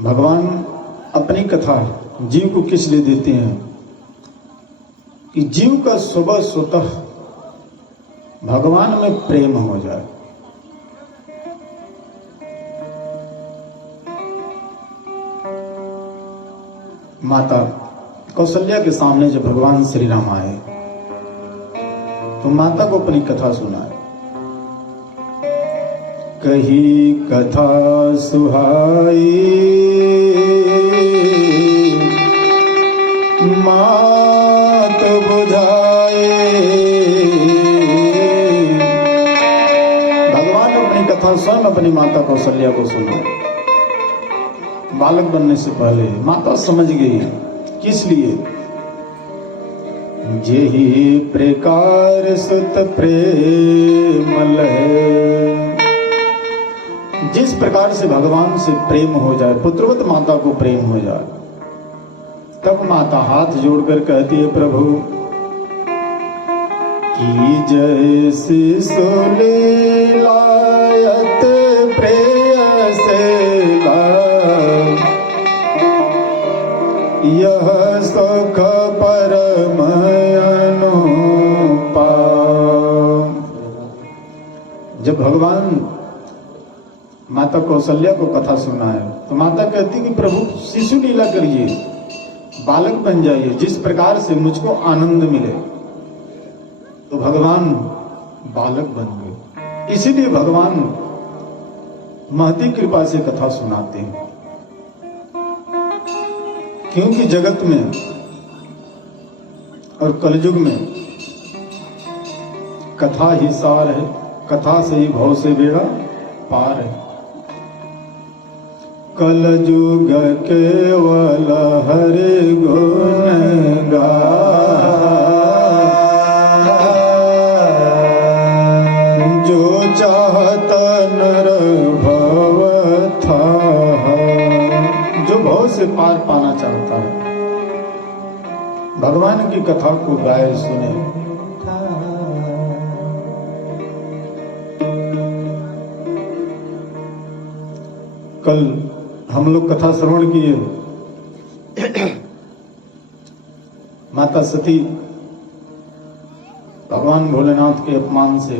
भगवान अपनी कथा जीव को किस लिए देते हैं कि जीव का स्वतः भगवान में प्रेम हो जाए। माता कौशल्या के सामने जब भगवान श्री राम आए तो माता को अपनी कथा सुनाए। कही कथा सुहाई मात बुझाए। भगवान अपनी कथा स्वयं अपनी माता कौशल्या को सुनाए। बालक बनने से पहले माता समझ गई किस लिए। जेहि प्रकार सुत प्रेम लहे। जिस प्रकार से भगवान से प्रेम हो जाए, पुत्रवत माता को प्रेम हो जाए, तब माता हाथ जोड़कर कहती है, प्रभु की जय शिशु लीलायत प्रेयसे यह सुख परम अनुपम। जब भगवान माता कौशल्या को कथा सुनाए तो माता कहती कि प्रभु शिशु लीला करिए, बालक बन जाइए, जिस प्रकार से मुझको आनंद मिले। तो भगवान बालक बन गए। इसीलिए भगवान महती कृपा से कथा सुनाते हैं, क्योंकि जगत में और कलयुग में कथा ही सार है। कथा से ही भव से बेड़ा पार है। कलयुग केवल हरि गुण गाए, जो चाहत नर भव था। जो भव से पार पाना चाहता है भगवान की कथा को गाए सुने। कल हम लोग कथा श्रवण किए। माता सती भगवान भोलेनाथ के अपमान से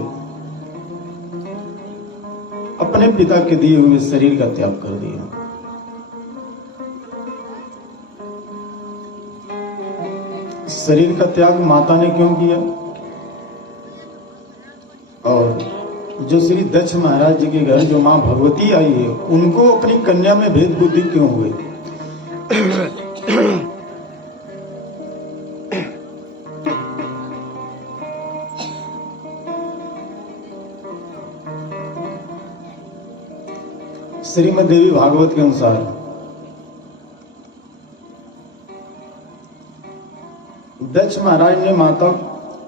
अपने पिता के दिए हुए शरीर का त्याग कर दिया। शरीर का त्याग माता ने क्यों किया? और जो श्री दक्ष महाराज जी के घर जो मां भगवती आई है, उनको अपनी कन्या में भेद बुद्धि क्यों हुई? श्रीमद् देवी भागवत के अनुसार दक्ष महाराज ने माता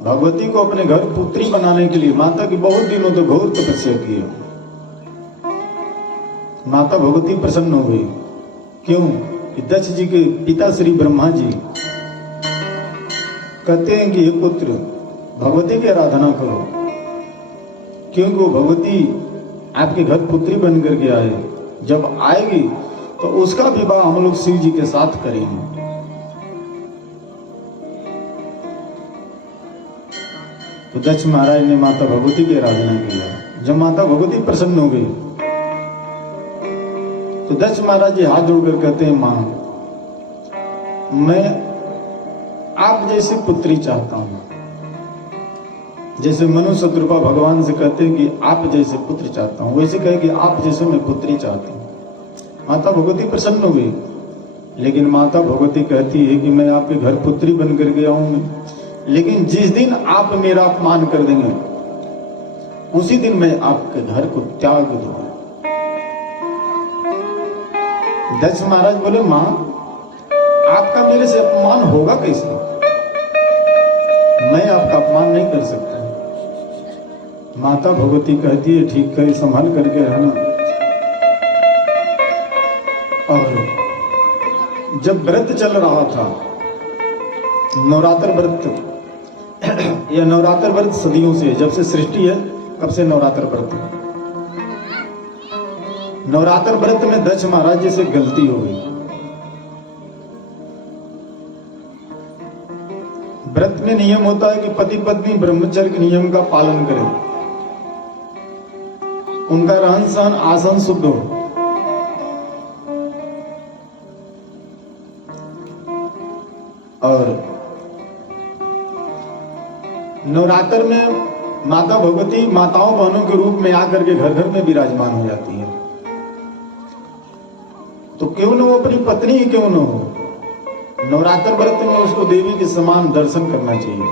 भगवती को अपने घर पुत्री बनाने के लिए माता की बहुत दिनों तो घोर तपस्या की। माता भगवती प्रसन्न हो गई। क्यों कि दक्ष जी के पिता श्री ब्रह्मा जी कहते हैं कि ये पुत्र भगवती की आराधना करो, क्योंकि वो भगवती आपके घर पुत्री बन करके आए। जब आएगी तो उसका विवाह हम लोग शिव जी के साथ करेंगे। तो दक्ष महाराज ने माता भगवती की आराधना किया। जब माता भगवती प्रसन्न हो गई तो दक्ष महाराज जी हाथ जोड़कर कहते हैं, मां मैं आप जैसी पुत्री चाहता हूं। जैसे मनु शत्रुपा भगवान से कहते हैं कि आप जैसे पुत्र चाहता हूं, वैसे कहे कि आप जैसे मैं पुत्री चाहता हूं। माता भगवती प्रसन्न हो गई। लेकिन माता भगवती कहती है कि मैं आपके घर पुत्री बन करके आऊंगी, लेकिन जिस दिन आप मेरा अपमान कर देंगे उसी दिन मैं आपके घर को त्याग दूंगा। दक्ष महाराज बोले, मां आपका मेरे से अपमान होगा कैसे? मैं आपका अपमान नहीं कर सकता। माता भगवती कहती है, ठीक है, संभाल करके रहना। और जब व्रत चल रहा था, नवरात्र व्रत, यह नवरात्र व्रत सदियों से, जब से सृष्टि है तब से नवरात्र व्रत है। नवरात्र व्रत में दक्ष महाराज जी से गलती हो गई। व्रत में नियम होता है कि पति पत्नी ब्रह्मचर्य के नियम का पालन करें, उनका रहन सहन आसन शुद्ध हो। और नवरात्र में माता भगवती माताओं बहनों के रूप में आकर के घर घर में विराजमान हो जाती है। तो क्यों न वो अपनी पत्नी ही क्यों न हो, नवरात्र व्रत में उसको देवी के समान दर्शन करना चाहिए।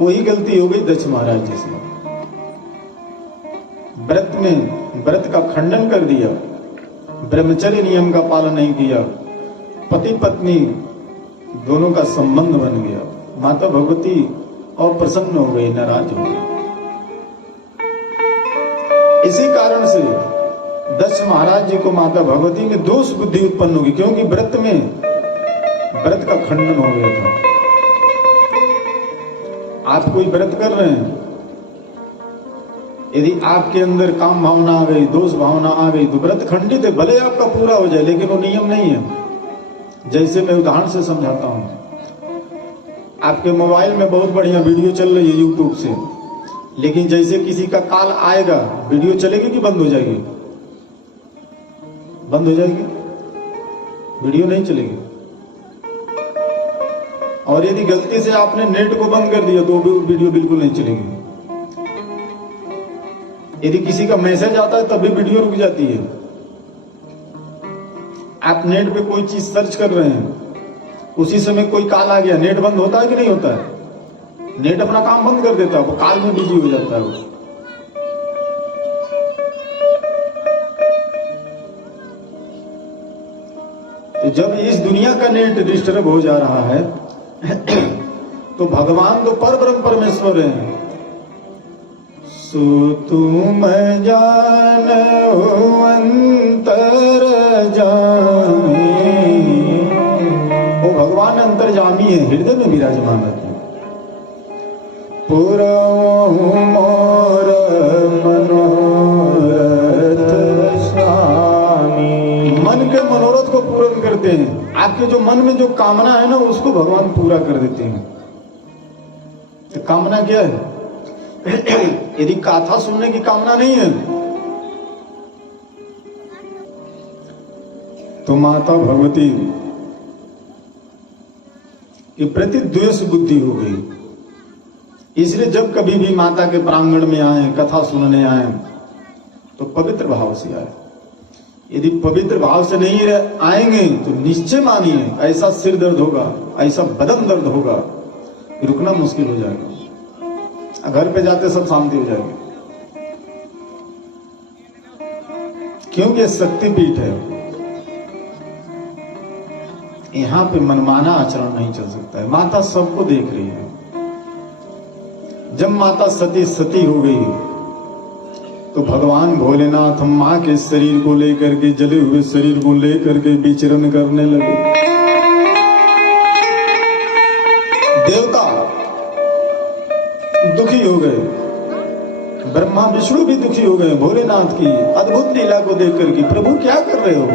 वही गलती हो गई दक्ष महाराज जी से। व्रत में व्रत का खंडन कर दिया, ब्रह्मचर्य नियम का पालन नहीं किया, पति पत्नी दोनों का संबंध बन गया। माता भगवती अप्रसन्न हो गई, नाराज हो गई। इसी कारण से दक्ष महाराज जी को माता भगवती में दोष बुद्धि उत्पन्न होगी, क्योंकि व्रत में व्रत का खंडन हो गया था। आप कोई व्रत कर रहे हैं, यदि आपके अंदर काम भावना आ गई, दोष भावना आ गई, तो व्रत खंडित है। भले आपका पूरा हो जाए, लेकिन वो नियम नहीं है। जैसे मैं उदाहरण से समझाता हूं, आपके मोबाइल में बहुत बढ़िया वीडियो चल रही है यूट्यूब से, लेकिन जैसे किसी का कॉल आएगा, वीडियो चलेगी कि बंद हो जाएगी? बंद हो जाएगी, वीडियो नहीं चलेगी। और यदि गलती से आपने नेट को बंद कर दिया तो वीडियो बिल्कुल नहीं चलेगी। यदि किसी का मैसेज आता है तब भी वीडियो रुक जाती है। आप नेट पे कोई चीज सर्च कर रहे हैं, उसी समय कोई कॉल आ गया, नेट बंद होता है कि नहीं होता है? नेट अपना काम बंद कर देता है, वो कॉल में बिजी हो जाता है वो। तो जब इस दुनिया का नेट डिस्टर्ब हो जा रहा है तो भगवान तो परब्रह्म परमेश्वर हैं। सो तुम जानो अंतर जामी, वो भगवान अंतर्जामी है, हृदय में विराजमान रहते हैं। पुरवहु मोर मनोरथ स्वामी, मन के मनोरथ को पूर्ण करते हैं। आपके जो मन में जो कामना है ना, उसको भगवान पूरा कर देते हैं। तो कामना क्या है? यदि कथा सुनने की कामना नहीं है तो माता भगवती के प्रति द्वेष बुद्धि हो गई। इसलिए जब कभी भी माता के प्रांगण में आए, कथा सुनने आए, तो पवित्र भाव से आए। यदि पवित्र भाव से नहीं आएंगे तो निश्चय मानिए ऐसा सिर दर्द होगा, ऐसा बदन दर्द होगा, रुकना मुश्किल हो जाएगा। घर पे जाते सब शांति हो जाएगी, क्योंकि शक्तिपीठ है। यहां पे मनमाना आचरण नहीं चल सकता है। माता सबको देख रही है। जब माता सती हो गई तो भगवान भोलेनाथ मां के शरीर को लेकर के, जले हुए शरीर को लेकर के विचरण करने लगे। देवता दुखी हो गए, ब्रह्मा विष्णु भी दुखी हो गए भोलेनाथ की अद्भुत लीला को देखकर कि प्रभु क्या कर रहे हो?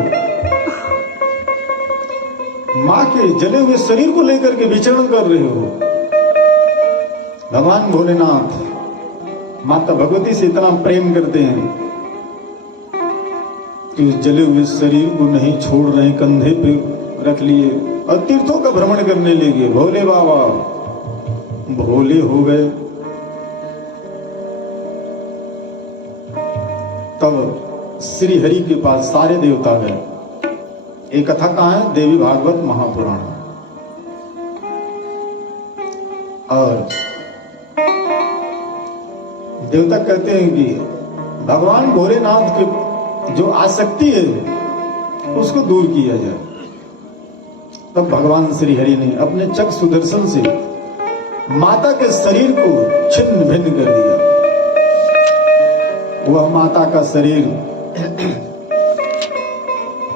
मां के जले हुए शरीर को लेकर के विचरण कर रहे हो। भगवान भोलेनाथ माता भगवती से इतना प्रेम करते हैं कि उस जले हुए शरीर को नहीं छोड़ रहे, कंधे पे रख लिए और तीर्थों का भ्रमण करने लगे। भोले बाबा भोले हो गए। तब श्री हरि के पास सारे देवता गए। एक कथा कहाँ है? देवी भागवत महापुराण। और देवता कहते हैं कि भगवान भोलेनाथ की जो आसक्ति है उसको दूर किया जाए। तब भगवान श्री हरि ने अपने चक सुदर्शन से माता के शरीर को छिन्न भिन्न कर दिया। वह माता का शरीर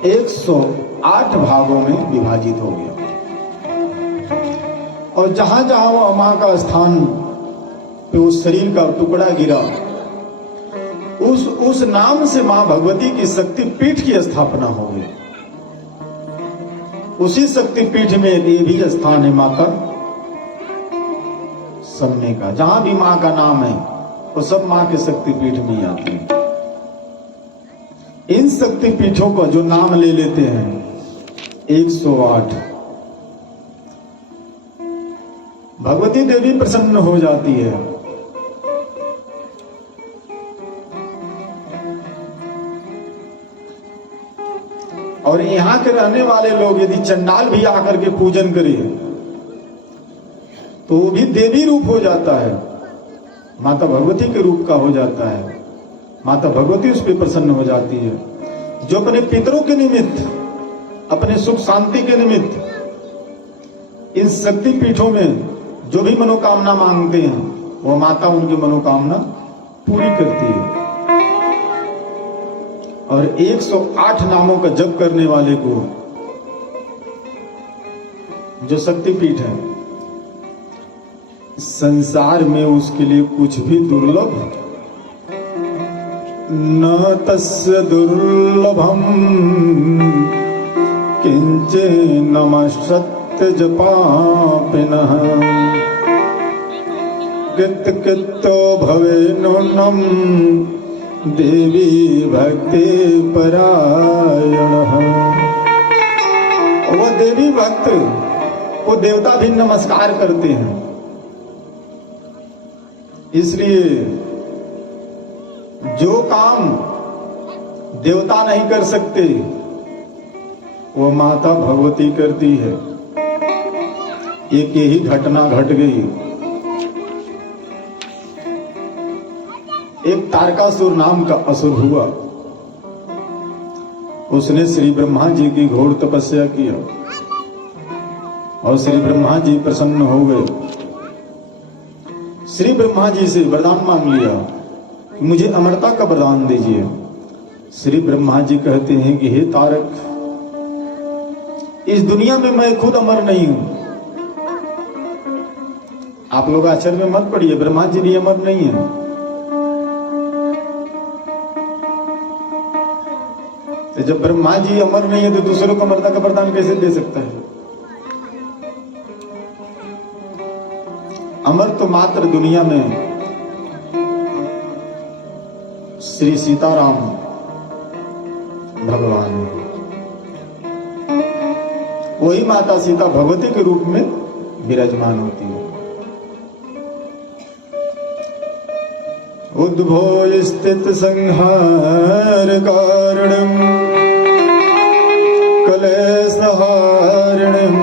108 भागों में विभाजित हो गया और जहां जहां वह मां का स्थान पे उस शरीर का टुकड़ा गिरा, उस उस नाम से मां भगवती की शक्ति पीठ की स्थापना होगी। उसी शक्ति पीठ में ये भी स्थान है माता सम्मे का। जहां भी मां का नाम है वो सब मां के शक्ति पीठ में ही आते हैं। इन शक्ति पीठों का जो नाम ले लेते हैं 108, भगवती देवी प्रसन्न हो जाती है। और यहां के रहने वाले लोग यदि चंडाल भी आकर के पूजन करे तो वो भी देवी रूप हो जाता है, माता भगवती के रूप का हो जाता है। माता भगवती उस पर प्रसन्न हो जाती है। जो अपने पितरों के निमित्त, अपने सुख शांति के निमित्त इन शक्ति पीठों में जो भी मनोकामना मांगते हैं वो माता उनकी मनोकामना पूरी करती है। और 108 नामों का जप करने वाले को जो शक्तिपीठ है, संसार में उसके लिए कुछ भी दुर्लभ न तस्य दुर्लभम किंचिन्नमश्यत्य जपापिनः कृत्कृतो भवेन्नूनं देवी भक्ति परायणः। वो देवी भक्त वो देवता भी नमस्कार करते हैं। इसलिए जो काम देवता नहीं कर सकते वो माता भगवती करती है। एक यही घटना घट गई। एक तारकासुर नाम का असुर हुआ। उसने श्री ब्रह्मा जी की घोर तपस्या किया और श्री ब्रह्मा जी प्रसन्न हो गए। श्री ब्रह्मा जी से वरदान मांग लिया कि मुझे अमरता का वरदान दीजिए। श्री ब्रह्मा जी कहते हैं कि हे तारक, इस दुनिया में मैं खुद अमर नहीं हूं। आप लोग आश्चर्य में मत पड़िए, ब्रह्मा जी भी अमर नहीं है। तो जब ब्रह्मा जी अमर नहीं है तो दूसरों को अमरता का वरदान कैसे दे सकता है? अमर तो मात्र दुनिया में श्री सीताराम भगवान है। वही माता सीता भगवती के रूप में विराजमान होती है। उद्भव स्थित संहार कारणम कलेशहारिणम।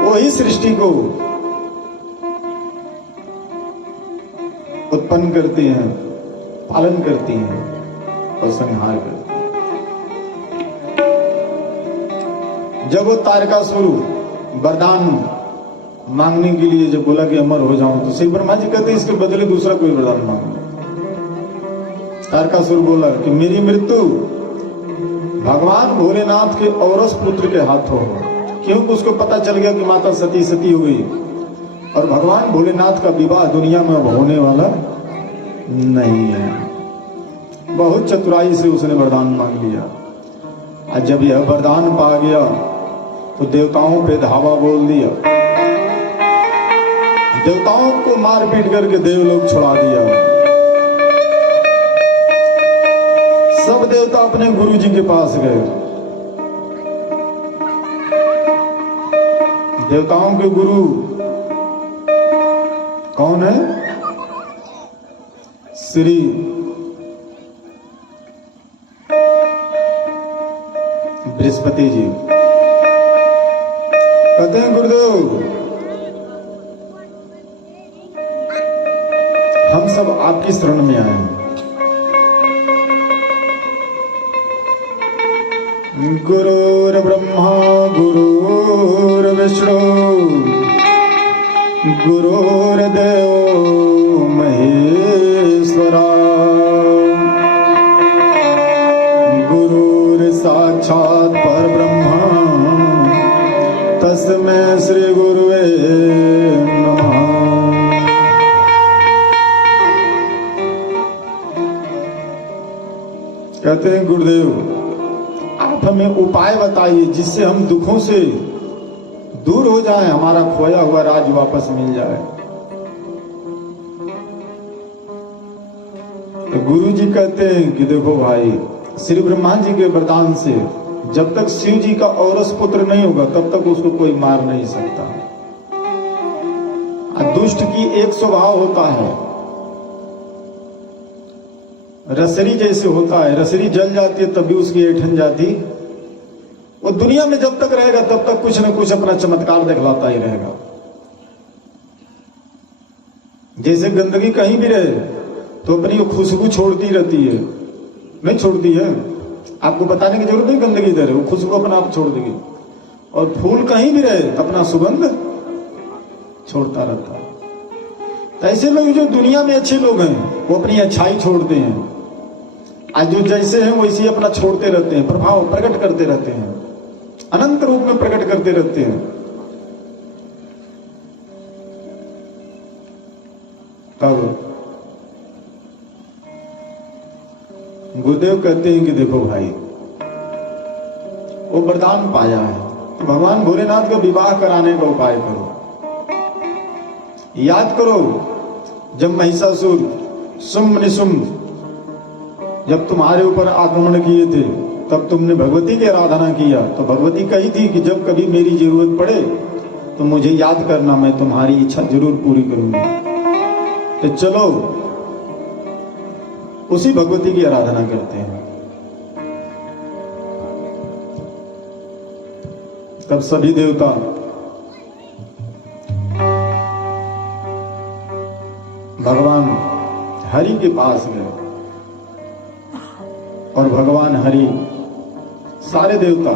वही सृष्टि को उत्पन्न करती हैं, पालन करती हैं और संहार करती हैं। जब वो तारकासुर वरदान मांगने के लिए जब बोला कि अमर हो जाऊं तो श्री ब्रह्मा जी कहते इसके बदले दूसरा कोई वरदान मांगो। तारकासुर बोला कि मेरी मृत्यु भगवान भोलेनाथ के औरस पुत्र के हाथों हो, क्योंकि उसको पता चल गया कि माता सती सती हो गई और भगवान भोलेनाथ का विवाह दुनिया में अब होने वाला नहीं है। बहुत चतुराई से उसने वरदान मांग लिया। और जब यह वरदान पा गया तो देवताओं पे धावा बोल दिया। देवताओं को मारपीट करके देवलोक छुड़ा दिया। सब देवता अपने गुरु जी के पास गए। देवताओं के गुरु कौन है? श्री बृहस्पति जी। कहते हैं गुरुदेव, हम सब आपकी शरण में आए हैं। गुरुर्ब्रह्मा गुरुर्विष्णु गुरुर्देवो महेश्वरा गुरुर्साक्षात् परब्रह्मा तस्मै श्री गुरुवे नमः। कहते हैं गुरुदेव आप हमें उपाय बताइए जिससे हम दुखों से दूर हो जाएं, हमारा खोया हुआ राज वापस मिल जाए। तो गुरु जी कहते हैं कि देखो भाई, श्री ब्रह्मा जी के वरदान से जब तक शिव जी का औरस पुत्र नहीं होगा तब तक उसको कोई मार नहीं सकता। दुष्ट की एक स्वभाव होता है, रसरी जैसे होता है, रसरी जल जाती है तब भी उसकी ऐठन जाती। वो दुनिया में जब तक रहेगा तब तक कुछ न कुछ अपना चमत्कार दिखलाता ही रहेगा। जैसे गंदगी कहीं भी रहे तो अपनी खुशबू छोड़ती रहती है, नहीं छोड़ती है, आपको बताने की जरूरत नहीं, गंदगी इधर है वो खुशबू अपना आप छोड़ देगी। और फूल कहीं भी रहे अपना सुगंध छोड़ता रहता है। तो ऐसे लोग जो दुनिया में अच्छे लोग हैं वो अपनी अच्छाई छोड़ते हैं, आज जो जैसे हैं वैसे ही अपना छोड़ते रहते हैं, प्रभाव प्रकट करते रहते हैं, अनंत रूप में प्रकट करते रहते हैं। तब गुरुदेव कहते हैं कि देखो भाई, वो वरदान पाया है तो भगवान भोलेनाथ का विवाह कराने का उपाय करो। याद करो जब महिषासुर शुंभ निशुंभ जब तुम्हारे ऊपर आक्रमण किए थे तब तुमने भगवती की आराधना किया, तो भगवती कही थी कि जब कभी मेरी जरूरत पड़े तो मुझे याद करना, मैं तुम्हारी इच्छा जरूर पूरी करूंगी। तो चलो उसी भगवती की आराधना करते हैं। तब सभी देवता भगवान हरि के पास गए और भगवान हरि, सारे देवता,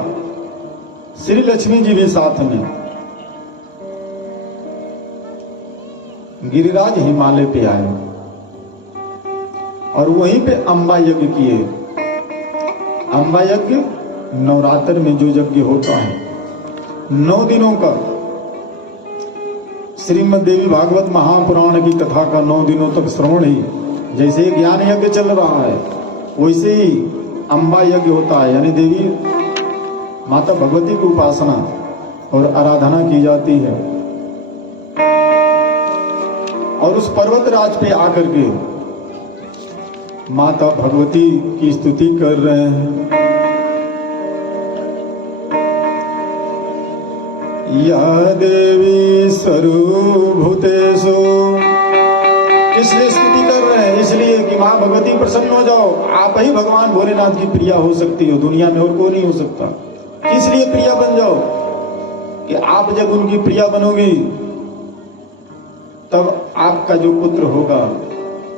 श्री लक्ष्मी जी भी साथ में गिरिराज हिमालय पे आए और वहीं पे अम्बा यज्ञ किए। अम्बा यज्ञ नवरात्र में जो यज्ञ होता है 9 दिनों का, श्रीमद् देवी भागवत महापुराण की कथा का 9 दिनों तक श्रवण ही, जैसे ज्ञान यज्ञ चल रहा है वैसे ही अम्बा यज्ञ होता है, यानी देवी माता भगवती की उपासना और आराधना की जाती है। और उस पर्वत राज पे आकर के माता भगवती की स्तुति कर रहे हैं। या देवी सर्वभूतेषु, इसलिए स्तुति कर रहे हैं, इसलिए कि मां भगवती प्रसन्न हो जाओ, आप ही भगवान भोलेनाथ की प्रिया हो सकती हो, दुनिया में और कोई नहीं हो सकता। किस लिए प्रिया बन जाओ कि आप जब उनकी प्रिया बनोगी तब आपका जो पुत्र होगा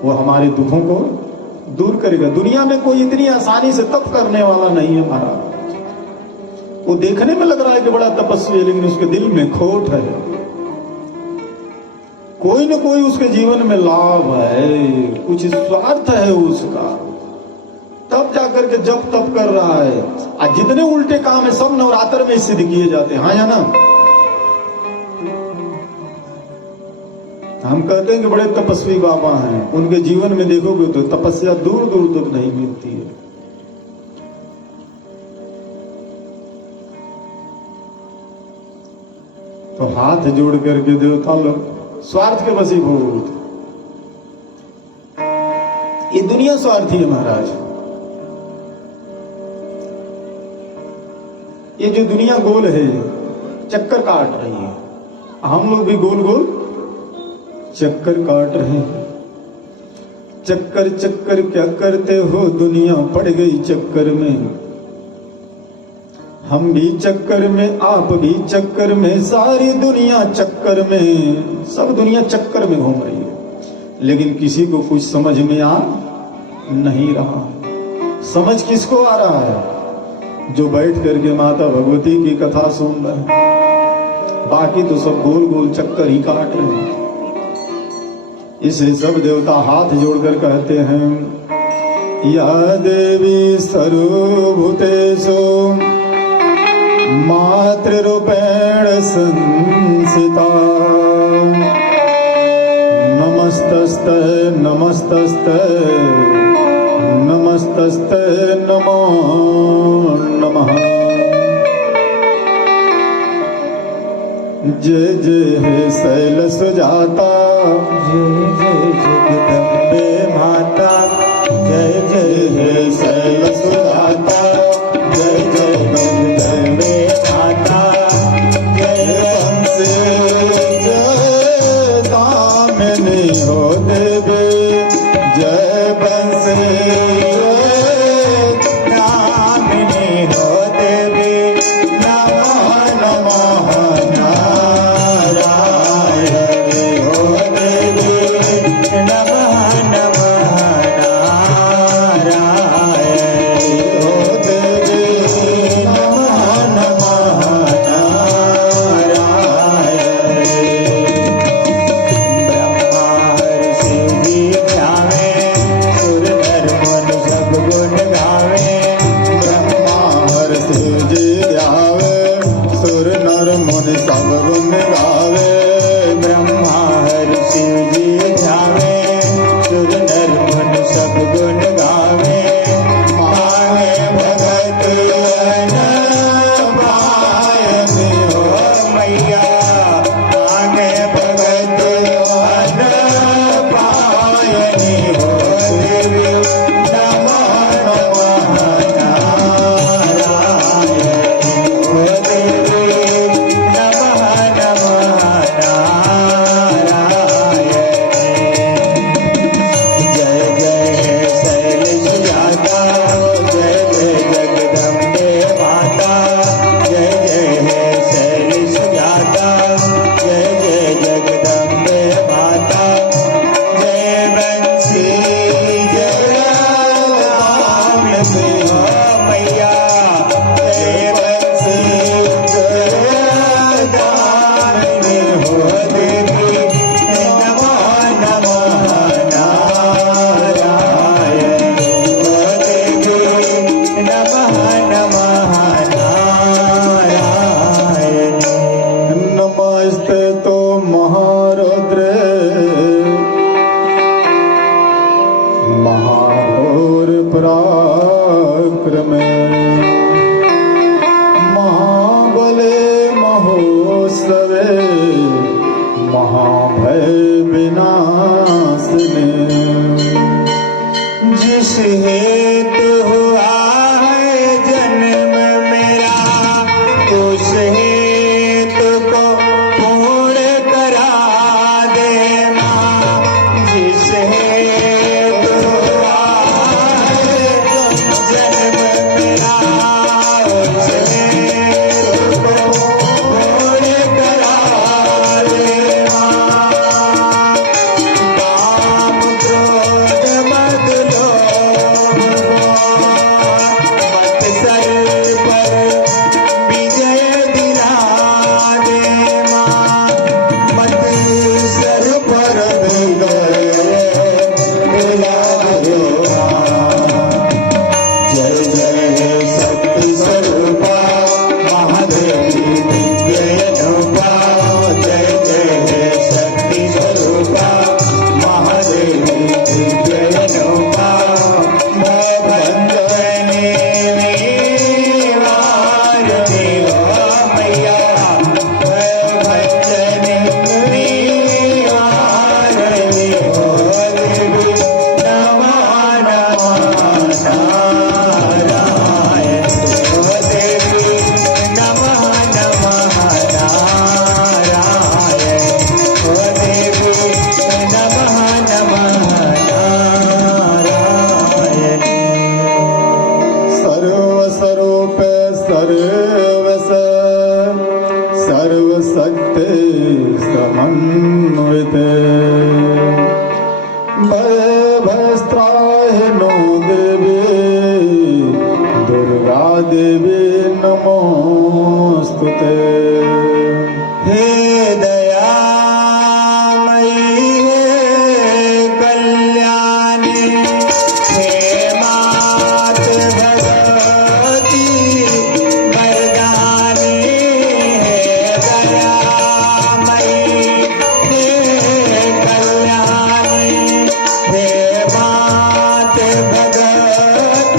वो हमारे दुखों को दूर करेगा। दुनिया में कोई इतनी आसानी से तप करने वाला नहीं है महाराज। वो देखने में लग रहा है कि बड़ा तपस्वी है, लेकिन उसके दिल में खोट है, कोई न कोई उसके जीवन में लाभ है, कुछ स्वार्थ है उसका, तब जाकर के जब तप कर रहा है। आज जितने उल्टे काम है सब नवरात्र में सिद्ध किए जाते हैं, हाँ या ना? हम कहते हैं कि बड़े तपस्वी बाबा हैं, उनके जीवन में देखोगे तो तपस्या दूर दूर तक नहीं मिलती है। तो हाथ जोड़ करके देवता लोग स्वार्थ के वशीभूत, ये दुनिया स्वार्थी है महाराज। ये जो दुनिया गोल है, चक्कर काट रही है, हम लोग भी गोल गोल चक्कर काट रहे हैं। चक्कर चक्कर क्या करते हो, दुनिया पड़ गई चक्कर में, हम भी चक्कर में, आप भी चक्कर में, सारी दुनिया चक्कर में, सब दुनिया चक्कर में घूम रही है, लेकिन किसी को कुछ समझ में आ नहीं रहा। समझ किसको आ रहा है? जो बैठ करके माता भगवती की कथा सुन रहे हैं, बाकी तो सब गोल गोल चक्कर ही काट रहे हैं। इसलिए सब देवता हाथ जोड़कर कहते हैं, या देवी सर्वभूतेषु मातृरूपेण संस्थिता, नमस्तस्ते नमस्तस्ते नमस्तस्ते नमस्तस्ते नमो नमः। जय जय हे शैल सुजाता, जय जय जगदम्बे माता, जय जय हे शैल सुजाता, जय जय जगदम्बे माता, जय वंश जय दामिनी हो देवी, जय वंश नामिनी हो देवी, नमः नमः नारायण हो देवी, नमः नमः नारायण हो देवी, नमः नमः नारायण। ब्रह्मा हर्षि जी ध्यावे, सुर नर मुनि सब गुण गावे, ब्रह्मा हर्षि जी ध्यावे, सुर नर मुनि सब गुण गावे। ब्रह्मा हर्षि जी ध्यावे, सुर नर मुनि सब गुण गावे। मांगे भगत अनपायनि हो मैया, मांगे भगत अनपायनि हो देवी, नमः नमः नारायण हो देवी, नमः नमः नारायण। जय जय हे शैल सुजाता, जय जय जगदम्बे माता, जय जय हे शैल सुजाता, जय जय जगदम्बे माता, जय बंसी जय दामिनी हो मैया, जय बंसी जय दामिनी हो देवी, नमः नमः नारायण हो देवी, नमः नमः नारायण। नमस्ते तो महारुद्रे, महाघोर पराक्रमे, महाबले महोत्सवे, महाभय विनाशने। जिस हेतु हुआ है जन्म मेरा, उस हेतु को पूर्ण करा दे माँ। जिस हेतु हुआ है जन्म मेरा, उस हेतु को पूर्ण करा दे माँ। काम क्रोध मद लोभ मत सर पर विजय दिला दे माँ। मत सर पर विजय दिला दे माँ। जय जय हे शक्ति स्वरूपा, महादेवी दिव्य अनुपा, जय जय हे शक्ति स्वरूपा, महादेवी दिव्य अनुपा। भवंजनी वारिणी हो मैया, भवंजनी वारिणी हो देवी, नमः नमः नारायण हो देवी, नमः नमः नारायण हो देवी, नमः नमः नारायण। सर्वस्वरूप सर्वस, सर्वशक्ति समन्वित, भय भयस्त्राहिनो देवी, दुर्गा देवी नमोस्तुते। हे दयामयी हे कल्याणी, हे मात भगवती मर्दानी, हे दयामयी हे कल्याणी, हे मात भगवती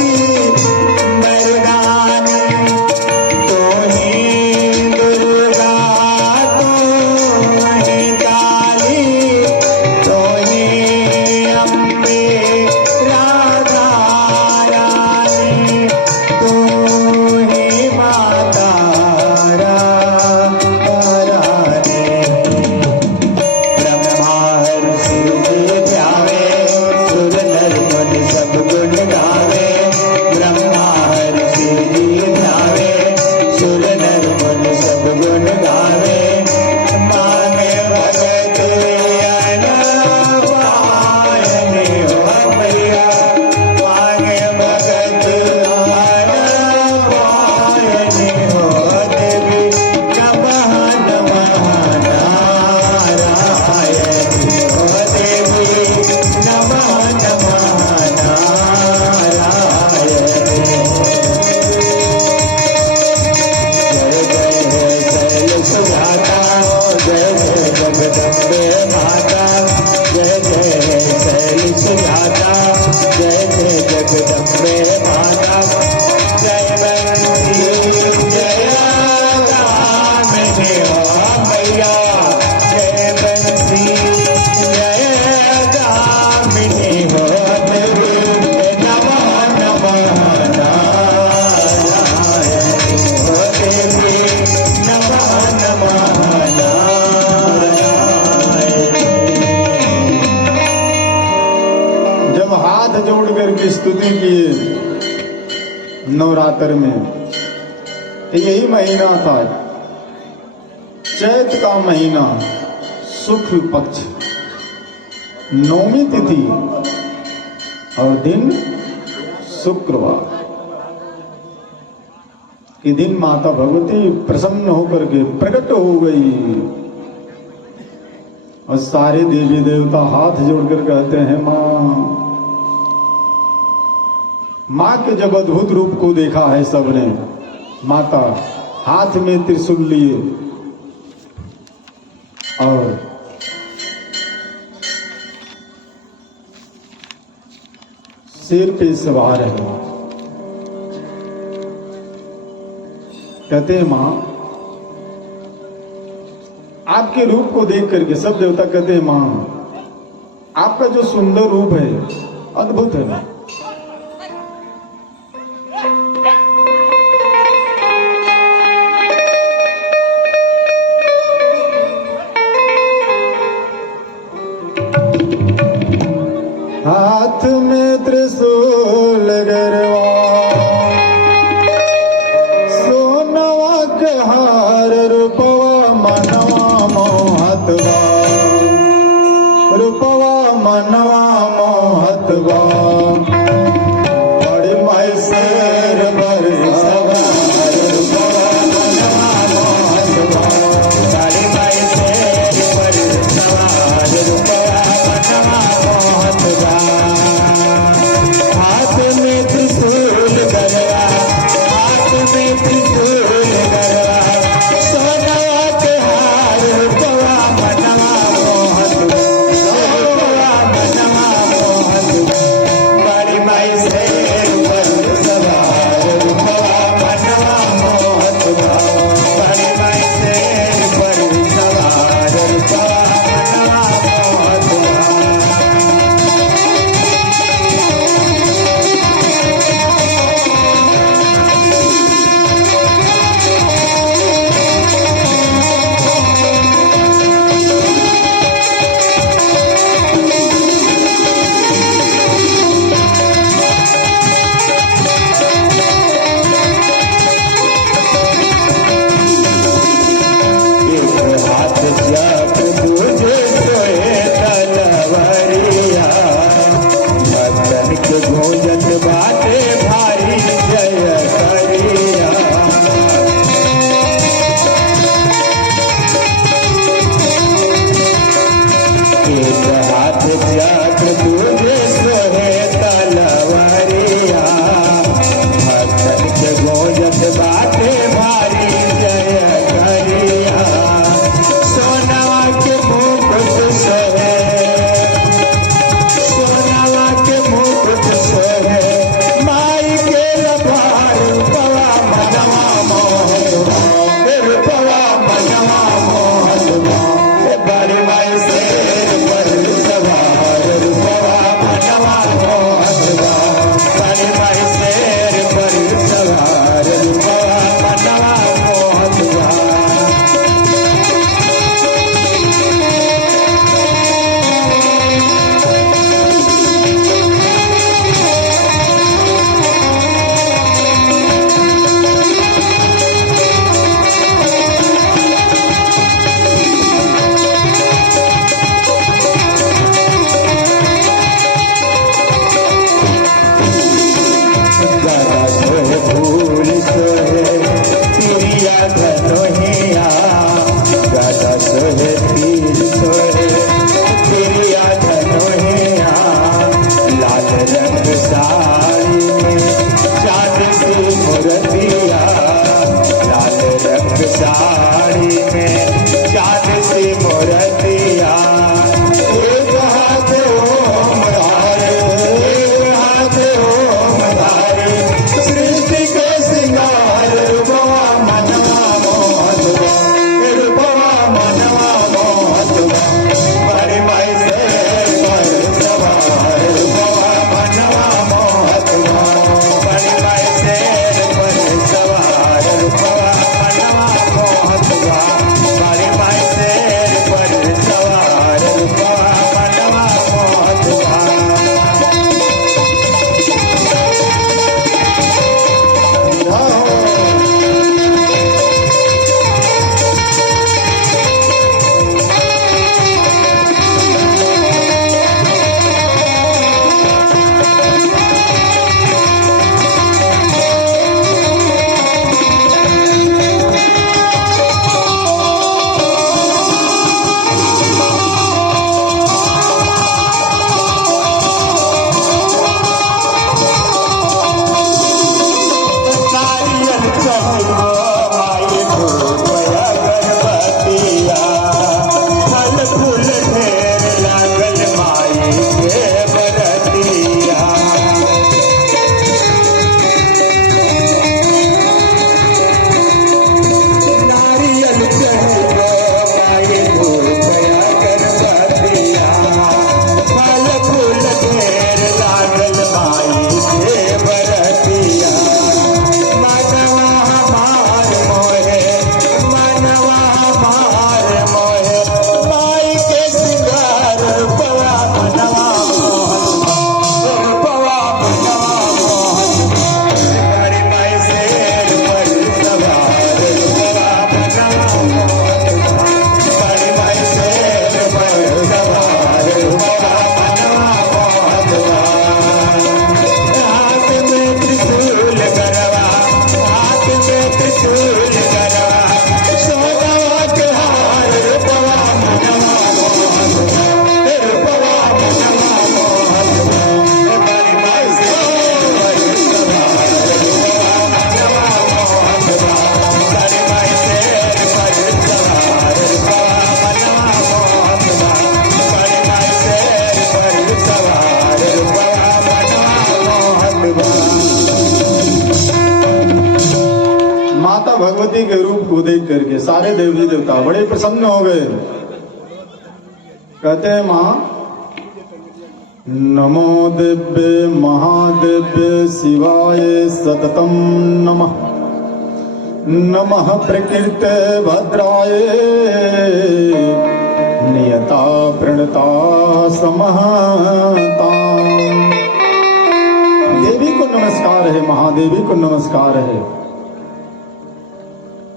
नवरात्र में। तो यही महीना था, चैत का महीना, शुक्ल पक्ष, नौमी तिथि और दिन शुक्रवार के दिन माता भगवती प्रसन्न होकर के प्रकट हो गई और सारे देवी देवता हाथ जोड़कर कहते हैं मां। मां के जब अद्भुत रूप को देखा है सबने, माता हाथ में त्रिशूल लिए और शेर पे सवार है। कहते हैं मां, आपके रूप को देख करके सब देवता कहते हैं मां, आपका जो सुंदर रूप है अद्भुत है। हाथ में त्रिशूल गरवा, सोनवा के हार, रूपवा मनवा मोहतवा, रूपवा मनवा मोहतवा, बड़ी माई शेर पर सवार, रूपवा मनवा मोहतवा, बड़ी माई शेर पर सवार, रूपवा मनवा मोहतवा। हाथ में त्रिशूल गरवा, हाथ में त्रिशूल गरवा, सोनवा के हार, रूपवा मनवा मोहतवा, रूपवा मनवा मोहतवा। बड़ी माई शेर पर सवार, रूपवा मनवा मोहतवा, बड़ी माई शेर पर सवार, रूपवा मनवा मोहतवा। एक हाथ जप दूजे सोए तलवरिया, भक्तन के गूंजत बाटे भारी जय करिया। एक हाथ जप दूजे सोए तलवरिया, भक्तन के गूंजत बाटे भारी जय करिया। सोनवा के मुकुट सोहे, सोनवा के मुकुट सोहे, माई के लभार, रूपवा मनवा मोहतवा, रूपवा मनवा मोहतवा। बड़ी माई शेर पर सवार, रूपवा मनवा मोहतवा, बड़ी माई शेर पर सवार, रूपवा मनवा मोहतवा। गदा सोहे फूल सोहे, तिरिया धनोहिया, गदा सोहे तीर सोहे, तिरिया धनोहिया। लाल रंग साड़ी में चाँद सी मूर्तिया, लाल रंग साड़ी में चाँद सी मूर्तिया। एक हाथ ओम धारे, एक हाथ ओम धारे, सृष्टि के सिंगार, रूपवा मनवा मोहतवा, रूपवा मनवा मोहतवा। बड़ी माई शेर पर सवार, रूपवा मनवा मोहतवा, बड़ी माई शेर पर सवार। माता भगवती के रूप को देख करके सारे देवी देवता बड़े प्रसन्न हो गए। कहते हैं मां, नमो दिव्य महादिव्य शिवाय सततम नमः, नमः प्रकृते भद्राय नियता प्रणता समहता। देवी को नमस्कार है, महादेवी को नमस्कार है।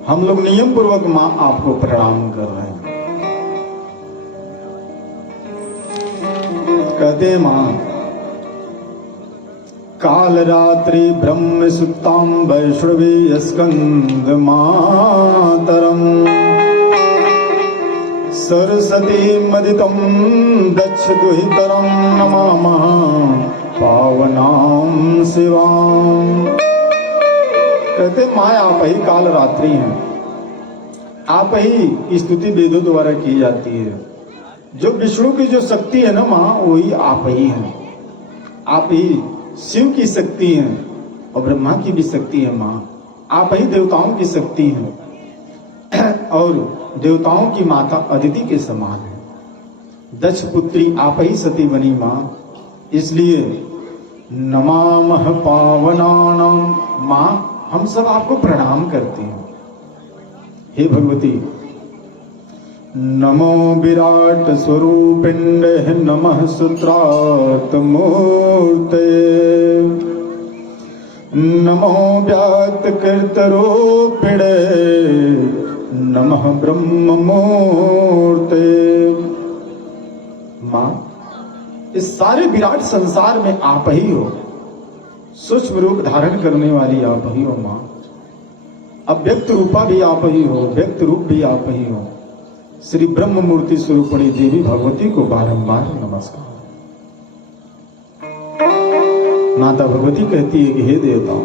हम लोग नियम पूर्वक मां आपको प्रणाम कर रहे हैं। कहते मां, काल रात्रि ब्रह्म सुप्ताम वैष्णवी स्कंद मातरम, सरस्वती मदितम दक्ष दुहितरम नमामः पावनां शिवाम। कहते माँ आप ही काल रात्रि हैं, आप ही स्तुति वेदों द्वारा की जाती है। जो विष्णु की जो शक्ति है ना माँ, वही आप ही हैं। आप ही शिव की शक्ति हैं और ब्रह्मा की भी शक्ति है माँ। आप ही देवताओं की शक्ति हैं और देवताओं की माता अदिति के समान है। दक्ष पुत्री आप ही सती बनी माँ, इसलिए नमामः पावनानां। माँ हम सब आपको प्रणाम करते हैं। हे भगवती, नमो विराट स्वरूपिण्डे नमः सूत्रात् मूर्ते, नमो व्याक्त कृत रूपिणे नमः ब्रह्म मूर्ते। मां इस सारे विराट संसार में आप ही हो, सूक्ष्म रूप धारण करने वाली आप ही हो मां। अव्यक्त रूपा भी आप ही हो, व्यक्त रूप भी आप ही हो। श्री ब्रह्म मूर्ति स्वरूपणी देवी भगवती को बारंबार नमस्कार। माता भगवती कहती है कि हे देवताओं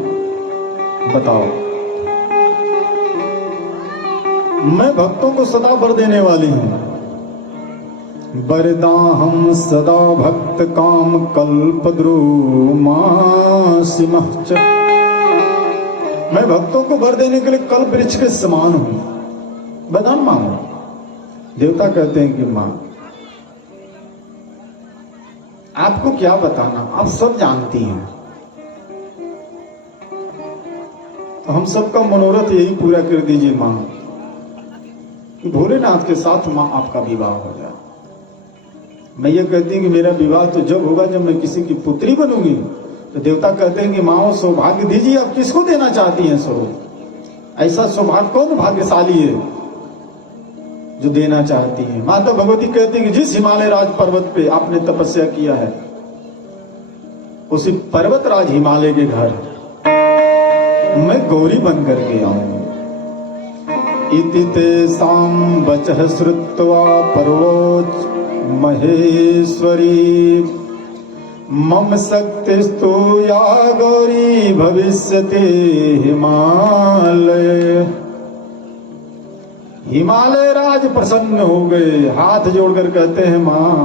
बताओ, मैं भक्तों को सदा वर देने वाली हूं। वरदाहं सदा भक्त काम कल्पद्रुमासिमश्च। मैं भक्तों को वर देने के लिए कल्प वृक्ष के समान हूं। वरदान मांगो। देवता कहते हैं कि मां आपको क्या बताना, आप सब जानती हैं। तो हम सबका मनोरथ यही पूरा कर दीजिए मां कि भोलेनाथ के साथ मां आपका विवाह हो जाए। मैं ये कहती हूँ कि मेरा विवाह तो जब होगा जब मैं किसी की पुत्री बनूंगी। तो देवता कहते हैं कि माँ सौभाग्य दीजिए, आप किसको देना चाहती हैं स्वरूप? ऐसा सौभाग्य कौन भाग्यशाली है जो देना चाहती है? माता भगवती कहती है कि जिस हिमालय राज पर्वत पे आपने तपस्या किया है, उसी पर्वत राज हिमालय के घर मैं गौरी बन करके आऊंगी। इति तेषां वचः श्रुत्वा पर्वोच महेश्वरी, मम शक्तिस्तु या गौरी भविष्यति हिमालय। हिमालय राज प्रसन्न हो गए, हाथ जोड़कर कहते हैं मां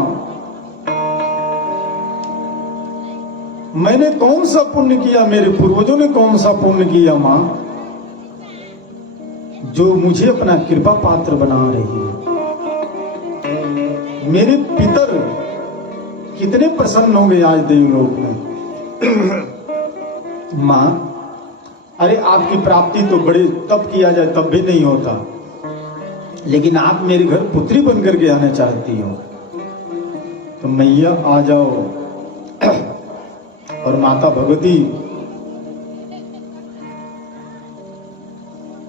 मैंने कौन सा पुण्य किया, मेरे पूर्वजों ने कौन सा पुण्य किया मां, जो मुझे अपना कृपा पात्र बना रही है। मेरे पितर कितने प्रसन्न होंगे आज देवलोक में। मां अरे आपकी प्राप्ति तो बड़े तप किया जाए तब भी नहीं होता, लेकिन आप मेरे घर पुत्री बनकर के आना चाहती हो तो मैया आ जाओ। और माता भगवती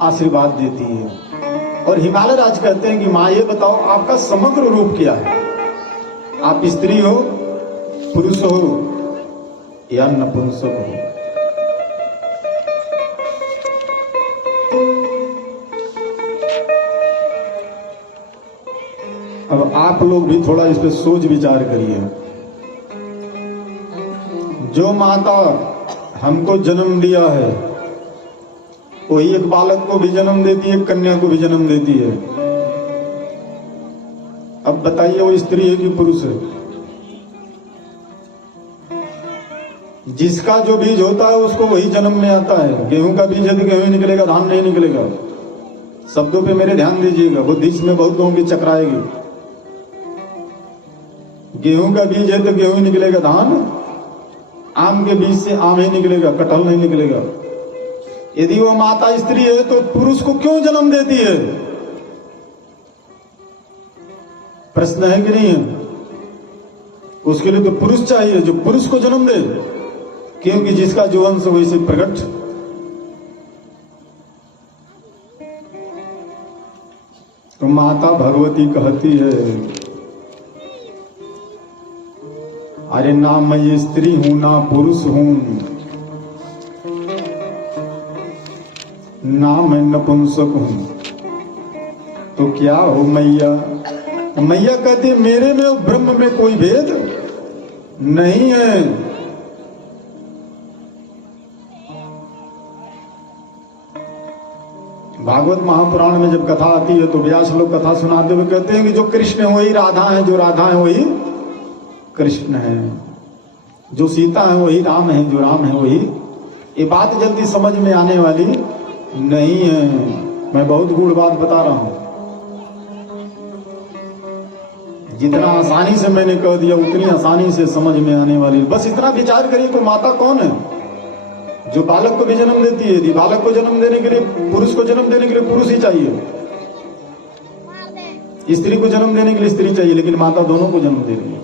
आशीर्वाद देती है। और हिमालय राज कहते हैं कि मां ये बताओ आपका समग्र रूप क्या है? आप स्त्री हो, पुरुष हो या नपुंसक हो? अब आप लोग भी थोड़ा इस पे सोच विचार करिए। जो माता हमको जन्म दिया है वही एक बालक को भी जन्म देती है, कन्या को भी जन्म देती है। अब बताइए वो स्त्री है कि पुरुष है? जिसका जो बीज होता है उसको वही जन्म में आता है। गेहूं का बीज है तो गेहूं ही निकलेगा, धान नहीं निकलेगा। शब्दों पे मेरे ध्यान दीजिएगा, बुद्धि इसमें बहुत लोगों की चकराएगी। गेहूं का बीज है तो गेहूं ही निकलेगा धान, आम के बीज से आम ही निकलेगा, कटहल नहीं निकलेगा। यदि वो माता स्त्री है तो पुरुष को क्यों जन्म देती है? प्रश्न है कि नहीं है? उसके लिए तो पुरुष चाहिए जो पुरुष को जन्म दे, क्योंकि जिसका जो अंश वही से प्रकट। तो माता भगवती कहती है, अरे ना मैं स्त्री हूं ना पुरुष हूं, ना मैं नपुंसक हूं, तो क्या हो मैया? मैया कहती मेरे में और ब्रह्म में कोई भेद नहीं है। भागवत महापुराण में जब कथा आती है तो व्यास लोग कथा सुनाते हुए कहते हैं कि जो कृष्ण है वही राधा है, जो राधा है वही कृष्ण है, जो सीता है वही राम है, जो राम है वही। ये बात जल्दी समझ में आने वाली नहीं है, मैं बहुत गूढ़ बात बता रहा हूं। जितना आसानी से मैंने कह दिया उतनी आसानी से समझ में आने वाली। बस इतना विचार करिए कि माता कौन है? जो बालक को भी जन्म देती है। यदि बालक को जन्म देने के लिए, पुरुष को जन्म देने के लिए पुरुष ही चाहिए, स्त्री को जन्म देने के लिए स्त्री चाहिए, लेकिन माता दोनों को जन्म दे रही है।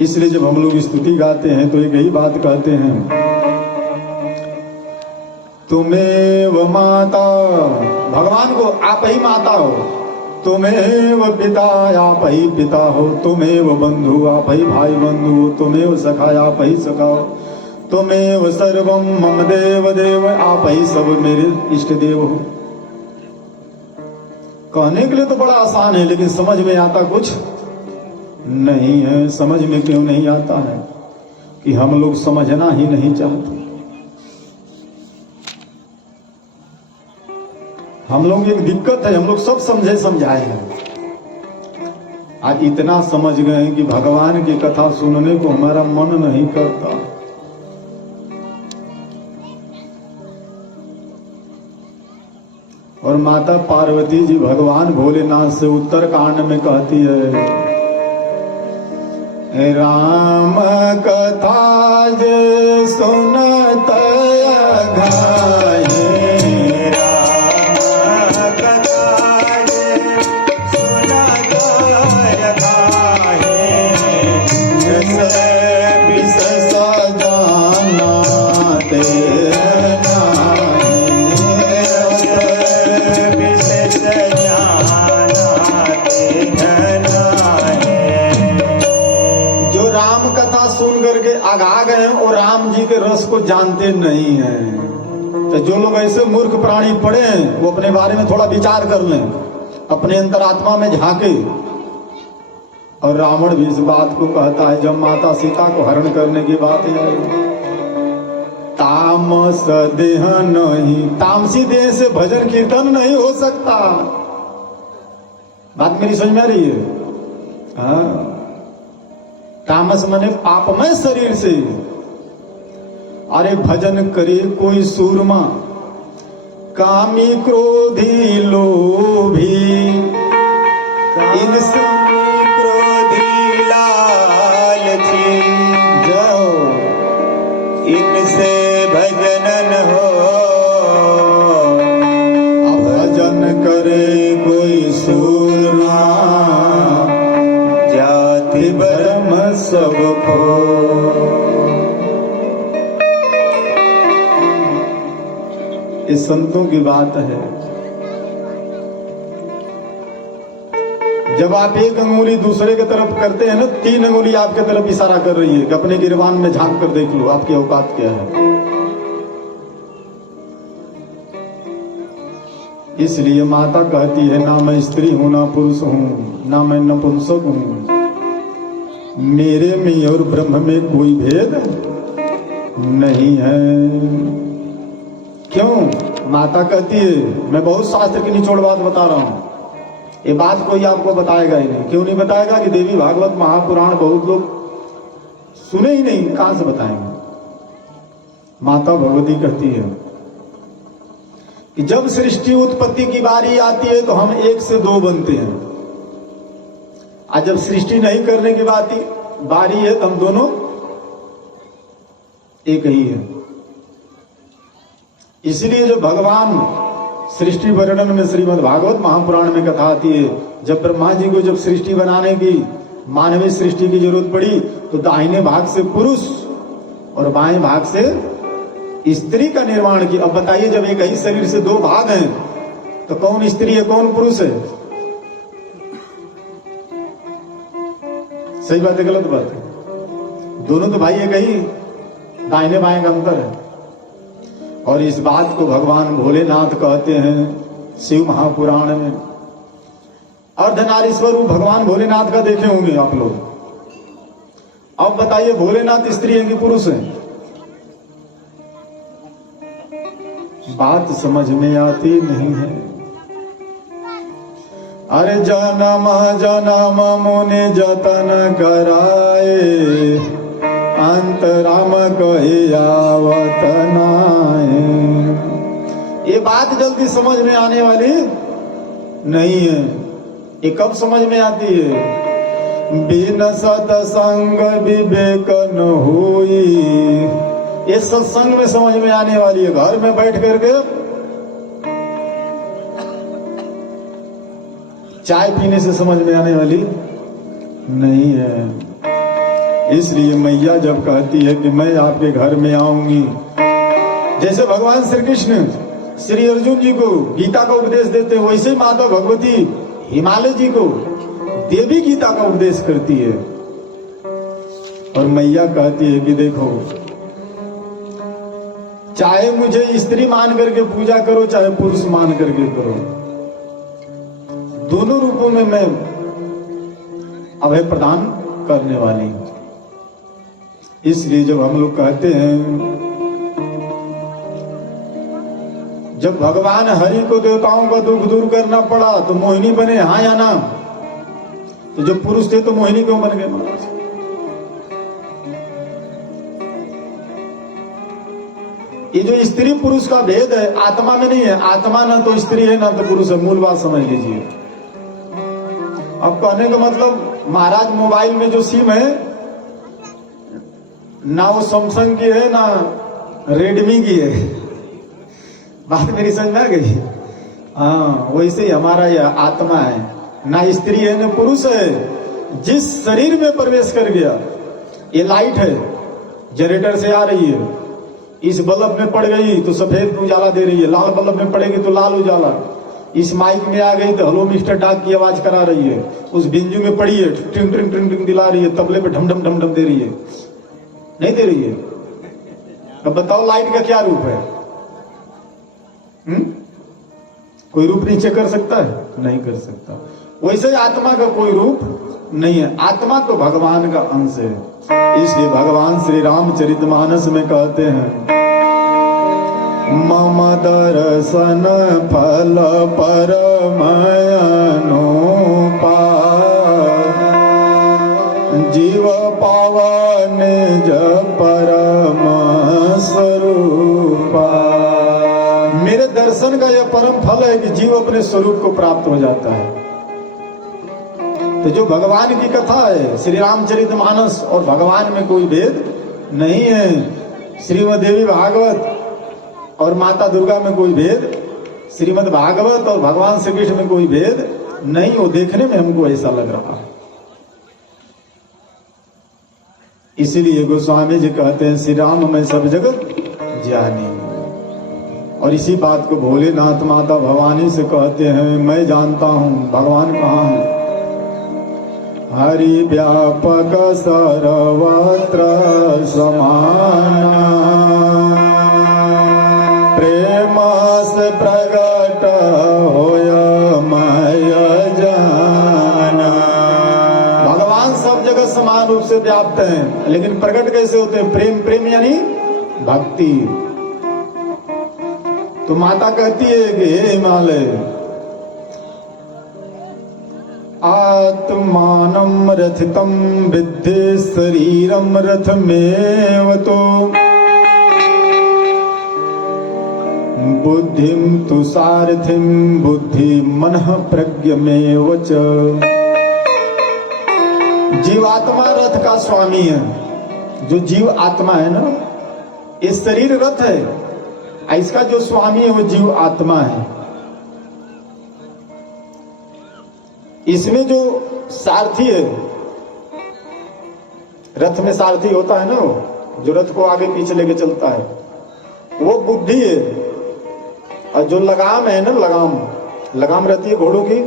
इसलिए जब हम लोग स्तुति गाते हैं तो एक यही बात कहते हैं, तुमेव माता, भगवान को आप ही माता हो, तुमेव पिता आप ही पिता हो, तुमेव बंधु आप ही भाई बंधु हो, तुमेव सखा आप ही सखा हो, तुमेव सर्वम मम देव देव, आप ही सब मेरे इष्ट देव हो। कहने के लिए तो बड़ा आसान है, लेकिन समझ में आता कुछ नहीं है। समझ में क्यों नहीं आता है? कि हम लोग समझना ही नहीं चाहते। हम लोग एक दिक्कत है, हम लोग सब समझे समझाए हैं, आज इतना समझ गए हैं कि भगवान की कथा सुनने को हमारा मन नहीं करता। और माता पार्वती जी भगवान भोलेनाथ से उत्तर कांड में कहती है, राम कथा जे सुनत घाये, आगा गए हैं और राम जी के रस को जानते नहीं हैं। तो जो लोग ऐसे मूर्ख प्राणी पड़े हैं वो अपने बारे में थोड़ा विचार कर लें, अपने अंतरात्मा में झांके। और रावण भी इस बात को कहता है, जब माता सीता को हरण करने की बात आई, तामस देह नहीं, तामसी देह से भजन कीर्तन नहीं हो सकता। बात मेरी समझ में आ रही है? हाँ, तामस मने पापमय शरीर से। अरे भजन करे कोई सूरमा, कामी क्रोधी लोभी, इनसे क्रोधी लालची, जाओ इनसे भजन न हो। भजन करे कोई सूरमा, जाति ब्रह्म सबको। ये संतों की बात है। जब आप एक अंगुली दूसरे की तरफ करते हैं ना, 3 अंगुली आपके तरफ इशारा कर रही है कि अपने गिरबान में झांक कर देख लो आपकी औकात क्या है। इसलिए माता कहती है, ना मैं स्त्री हूं ना पुरुष हूं, ना मैं नपुंसक हूं, मेरे में और ब्रह्म में कोई भेद नहीं है। क्यों? माता कहती है, मैं बहुत शास्त्र की निचोड़ बात बता रहा हूं, ये बात कोई आपको बताएगा ही नहीं। क्यों नहीं बताएगा कि देवी भागवत महापुराण बहुत लोग सुने ही नहीं, कहां से बताएंगे। माता भगवती कहती है कि जब सृष्टि उत्पत्ति की बारी आती है तो हम 1 से 2 बनते हैं, आज जब सृष्टि नहीं करने की बारी है तो हम दोनों एक ही है। इसलिए जो भगवान सृष्टि वर्णन में श्रीमद् भागवत महापुराण में कथा आती है, जब ब्रह्मा जी को जब सृष्टि बनाने की मानवीय सृष्टि की जरूरत पड़ी तो दाहिने भाग से पुरुष और बाएं भाग से स्त्री का निर्माण किया। अब बताइए, जब एक ही शरीर से 2 भाग हैं तो कौन स्त्री है कौन पुरुष है? सही बात है गलत बात है? दोनों तो भाई एक ही, दाहिने बाएं का अंतर है। और इस बात को भगवान भोलेनाथ कहते हैं शिव महापुराण में। अर्धनारी स्वरूप भगवान भोलेनाथ का देखे होंगे आप लोग। अब बताइए, भोलेनाथ स्त्री है कि पुरुष है? बात समझ में आती नहीं है। अरे जन्म जन्म मुनि जतन कराए, अंतराम कहे आवत नाए। ये बात जल्दी समझ में आने वाली नहीं है। ये कब समझ में आती है? बिन सत्संग विवेक न हुई। ये सत्संग में समझ में आने वाली है। घर में बैठ करके चाय पीने से समझ में आने वाली नहीं है। इसलिए मैया जब कहती है कि मैं आपके घर में आऊंगी, जैसे भगवान श्री कृष्ण श्री अर्जुन जी को गीता का उपदेश देते हैं, वैसे माता भगवती हिमालय जी को देवी गीता का उपदेश करती है। और मैया कहती है कि देखो, चाहे मुझे स्त्री मान करके पूजा करो, चाहे पुरुष मान करके करो, दोनों रूपों में मैं अभय प्रदान करने वाली हूं। इसलिए जब हम लोग कहते हैं, जब भगवान हरि को देवताओं का दुख दूर करना पड़ा तो मोहिनी बने, हाँ या ना? तो जब पुरुष थे तो मोहिनी क्यों बन गए महाराज? ये जो स्त्री पुरुष का भेद है आत्मा में नहीं है। आत्मा ना तो स्त्री है ना तो पुरुष है, मूल बात समझ लीजिए। अब कहने का मतलब, महाराज मोबाइल में जो सिम है ना वो सैमसंग की है ना रेडमी की है। बात मेरी समझ में आ गई? हाँ, वैसे ही हमारा यह आत्मा है, ना स्त्री है ना पुरुष है। जिस शरीर में प्रवेश कर गया, ये लाइट है जनरेटर से आ रही है, इस बल्ब में पड़ गई तो सफेद उजाला दे रही है, लाल बल्ब में पड़ेगी तो लाल उजाला, इस माइक में आ गई तो हेलो मिस्टर डॉग की आवाज करा रही है, उस बिंजू में पड़ी है टिंग टिंग टिंग टिंग दिला रही है, तबले पे ढम ढम ढम ढम दे रही है, नहीं दे रही है? अब बताओ लाइट का क्या रूप है? कोई रूप नीचे कर सकता है? नहीं कर सकता। वैसे आत्मा का कोई रूप नहीं है। आत्मा तो भगवान का अंश है। इसलिए भगवान श्री रामचरितमानस में कहते हैं, मम दर्शन फल परमयनुपा, जीव पावन जब परम स्वरूपा। मेरे दर्शन का यह परम फल है कि जीव अपने स्वरूप को प्राप्त हो जाता है। तो जो भगवान की कथा है, श्री रामचरितमानस और भगवान में कोई भेद नहीं है। श्रीमद् देवी भागवत और माता दुर्गा में कोई भेद, श्रीमद् भागवत और भगवान श्री कृष्ण में कोई भेद नहीं। वो देखने में हमको ऐसा लग रहा है। इसीलिए गोस्वामी जी कहते हैं, श्री राम में सब जगत जानी। और इसी बात को भोलेनाथ माता भवानी से कहते हैं, मैं जानता हूं भगवान कहाँ है। हरि व्यापक सर्वत्र समाना, प्रेम से प्रगट होय मय जाना। भगवान सब जगह समान रूप से व्याप्त हैं, लेकिन प्रकट कैसे होते हैं? प्रेम, प्रेम यानी भक्ति। तो माता कहती है कि हे हिमालय, आत्मानं रथितं विद्धि शरीरं रथमेव तो बुद्धिं तु सारथिं बुद्धि मनः प्रज्ञमेव च। जीवात्मा रथ का स्वामी है। जो जीव आत्मा है ना, ये शरीर रथ है, इसका जो स्वामी है वो जीव आत्मा है। इसमें जो सारथी है, रथ में सारथी होता है ना, जो रथ को आगे पीछे लेके चलता है, वो बुद्धि है। और जो लगाम है ना, लगाम रहती है घोड़ों की,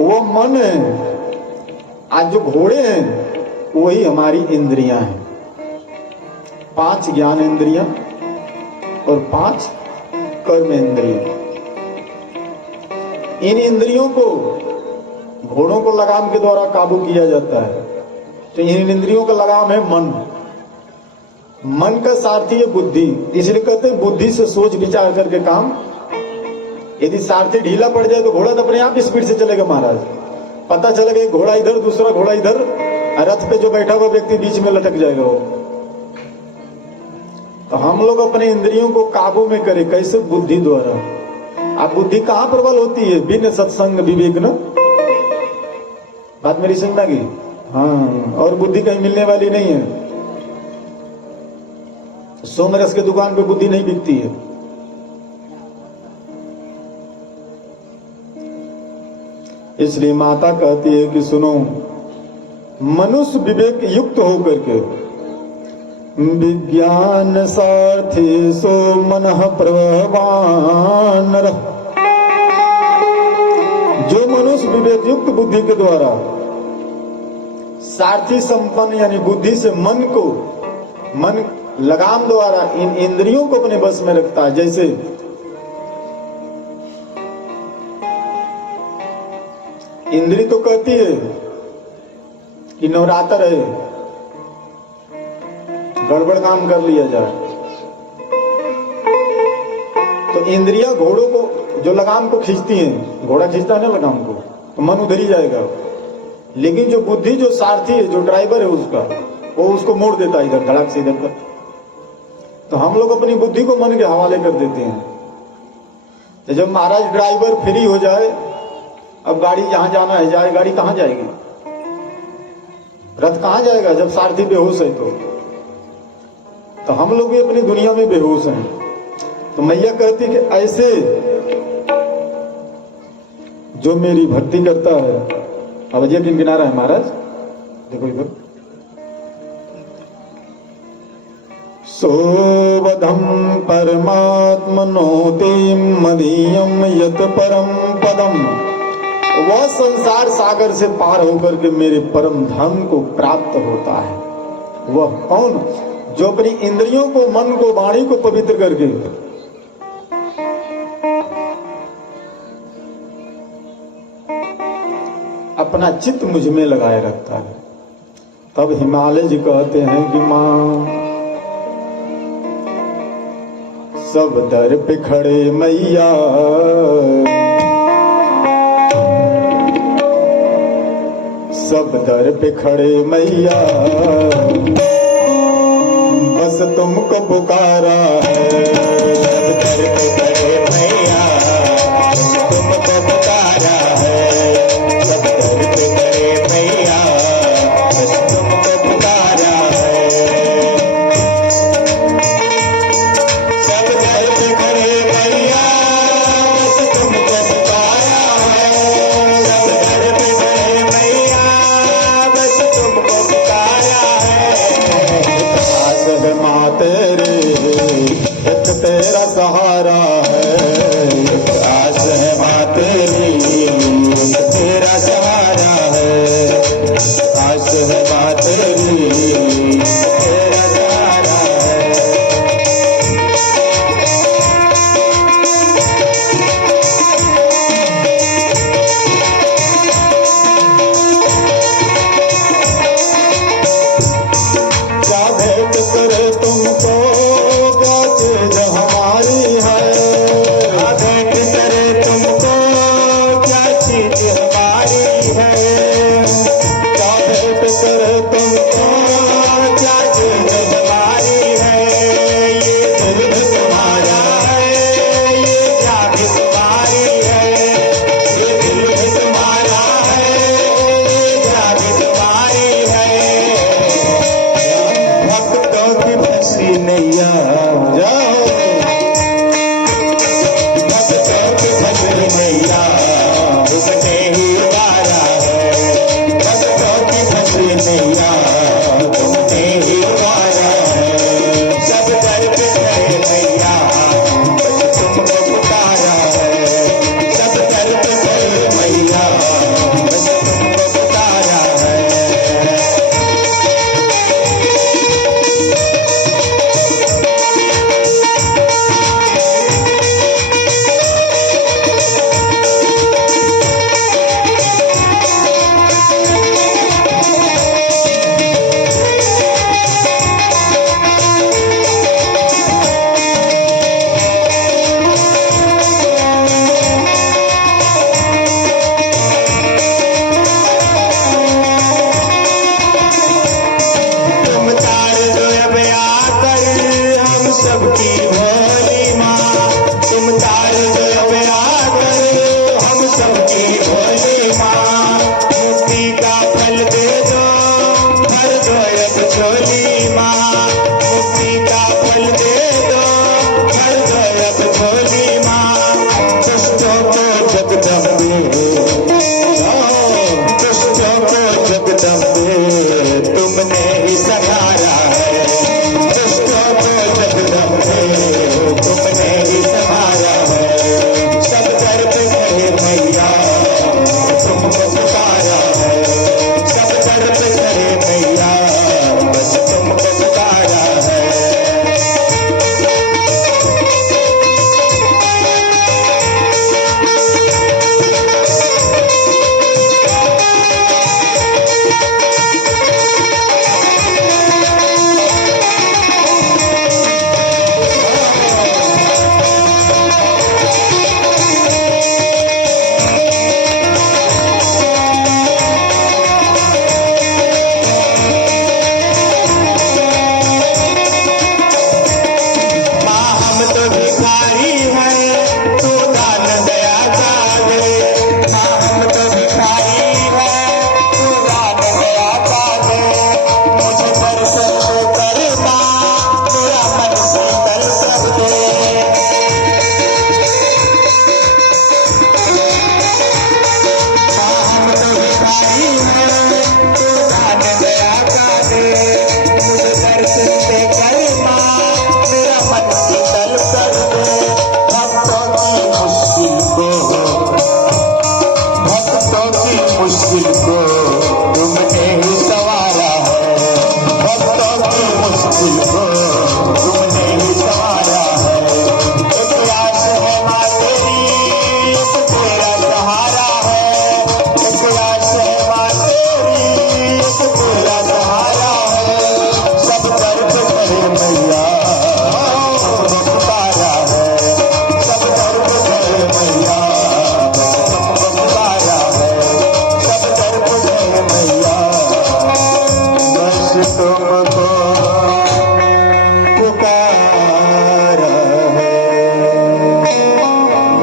वो मन है। आज जो घोड़े हैं वही हमारी इंद्रियां हैं। 5 ज्ञान इंद्रियां और 5 कर्म इंद्रियां। इन इंद्रियों को, घोड़ों को लगाम के द्वारा काबू किया जाता है। तो इन इंद्रियों का लगाम है मन। मन का सारथी है बुद्धि। इसलिए कहते हैं बुद्धि से सोच विचार करके काम। यदि सारथी ढीला पड़ जाए तो घोड़ा तो अपने आप स्पीड से चलेगा महाराज। पता चलेगा एक घोड़ा इधर, दूसरा घोड़ा इधर, रथ पे जो बैठा हुआ व्यक्ति बीच में लटक जाएगा वो। तो हम लोग अपने इंद्रियों को काबू में करें, कैसे? बुद्धि द्वारा। आप बुद्धि कहां प्रबल होती है? बिन सत्संग विवेक न। बात मेरी समझ में आ गई? हाँ, और बुद्धि कहीं मिलने वाली नहीं है। सोमरस के दुकान पे बुद्धि नहीं बिकती है। इसलिए माता कहती है कि सुनो, मनुष्य विवेक युक्त होकर के विज्ञान सारथी सो मनः प्रवान। जो मनुष्य विवेक युक्त बुद्धि के द्वारा सारथी संपन्न यानी बुद्धि से मन लगाम द्वारा इन इंद्रियों को अपने बस में रखता है। जैसे इंद्री तो कहती है कि नवरात्र है, गड़बड़ काम कर लिया जाए, तो इंद्रियां घोड़ों को, जो लगाम को खींचती हैं, घोड़ा खींचता है ना लगाम को, तो मन उधर ही जाएगा। लेकिन जो बुद्धि, जो सारथी है, जो ड्राइवर है उसका, वो उसको मोड़ देता है इधर, धड़ाक से इधर पर। तो हम लोग अपनी बुद्धि को मन के हवाले कर देते हैं। तो जब महाराज ड्राइवर फ्री हो जाए, अब गाड़ी जहां जाना है जाए, गाड़ी कहां जाएगी? रथ कहां जाएगा जब सारथी बेहोश है? तो हम लोग भी अपनी दुनिया में बेहोश हैं। तो मैया कहती कि ऐसे जो मेरी भक्ति करता है। अब अजय दिन किनारा है महाराज, देखो इधर। सोवधम परमात्मनोति मदीयम यत परम पदम। वह संसार सागर से पार होकर के मेरे परम धाम को प्राप्त होता है। वह कौन? जो अपनी इंद्रियों को, मन को, वाणी को पवित्र करके अपना चित्त मुझ में लगाए रखता है। तब हिमालय जी कहते हैं कि मां सब दर पे खड़े मैया, सब दर पे खड़े मैया, बस तुमको पुकारा है। सब दर पे खड़े मैया, तुमको पुकारा है। सब दर पे खड़े मैया, बस तुमको पुकारा है। सब दर पे खड़े मैया, बस तुमको पुकारा है। सब दर पे खड़े मैया, बस तुमको पुकारा है। आस है माँ तेरे, एक तेरा सहारा है। आस है माँ तेरी, एक तेरा सहारा है। आस है माँ तेरी, एक तेरा सहारा है। क्या भेंट करे तुमको सबकी भोली माँ, तुम तार दो आकर हम सबकी भोली माँ। मुक्ति का फल दे दो, भर दो अब झोली माँ। मुक्ति का फल दे दो, भर दो अब झोली माँ। दुष्टों को जगदम्बे, दुष्टों को जगदम्बे तुमने ही संहारा है। दुष्टों को जगदम्बे तुमने ही संहारा है। सब दर पे खड़े मैया तुमको पुकारा है। सब दर पे खड़े मैया बस तुमको पुकारा है। माँ हम तो भिखारी हैं, तू दान दया का दे। माँ हम तो भिखारी हैं, तू दान दया का दे। मुझे दर्शन दे कर माँ, तेरा मन शीतल कर दे। माँ हम तो भिखारी हैं, तू दान दया का दे। मुझे दर्शन दे कर माँ, मेरा मन शीतल कर दे। भक्तों की मुश्किल को, भक्तों की मुश्किल को तुमने ही संवारा है। भक्तों की मुश्किल को तुमने ही संवारा है। एक आस है माँ तेरी, एक तेरा सहारा है। एक आस है माँ तेरी, एक तेरा सहारा है। सब दर पे खड़े मैया तुमको पुकारा है। सब दर पे खड़े मैया तुमको पुकारा है। सब दर पे खड़े मैया बस तुमको पुकारा है।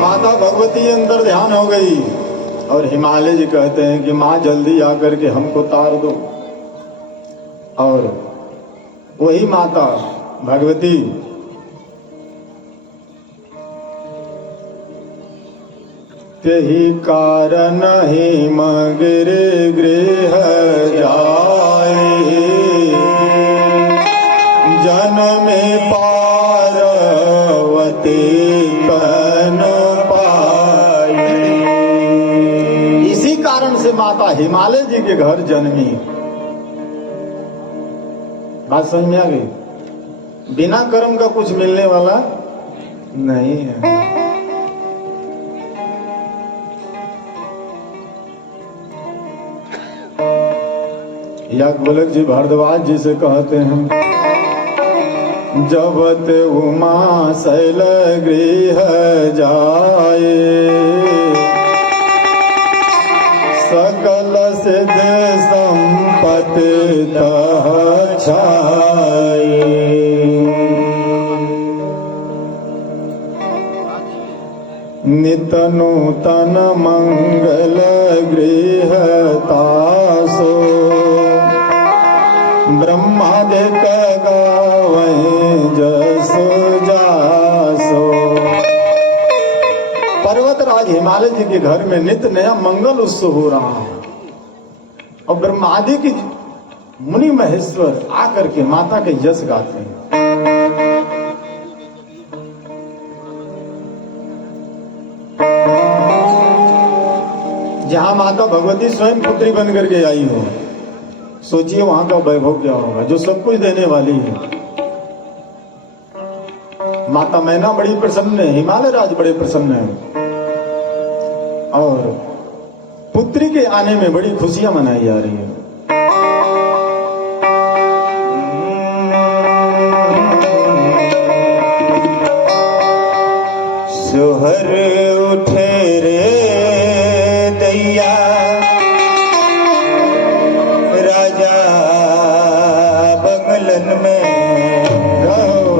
माता भगवती अंदर ध्यान हो गई और हिमालय जी कहते हैं कि माँ जल्दी आकर के हमको तार दो। और वही माता भगवती तेहि कारण ही मगिरे गृह जाए, जन्मे पार्वती तन पाई। इसी कारण से माता हिमालय जी के घर जन्मी। बात समझ में आ गई? बिना कर्म का कुछ मिलने वाला नहीं है। याज्ञवल्क्य जी भारद्वाज जी से कहते हैं, जबत उमा शैल गृह जाए, सकल सिद्ध संपत्ति तह छाए। नित नूतन मंगल गृह तासो, ब्रह्मादिक गावैं जसो जासो। पर्वतराज हिमालय जी के घर में नित्य नया मंगल उत्सव हो रहा है और ब्रह्मादि की मुनि महेश्वर आकर के माता के यश गाते हैं। जहां माता भगवती स्वयं पुत्री बन करके आई हो, सोचिए वहां का वैभव क्या होगा, जो सब कुछ देने वाली है। माता मैना बड़ी प्रसन्न है, हिमालय राज बड़े प्रसन्न है और पुत्री के आने में बड़ी खुशियां मनाई जा रही है। सोहर उठे रे दैया, राजा बंगलन में रहो।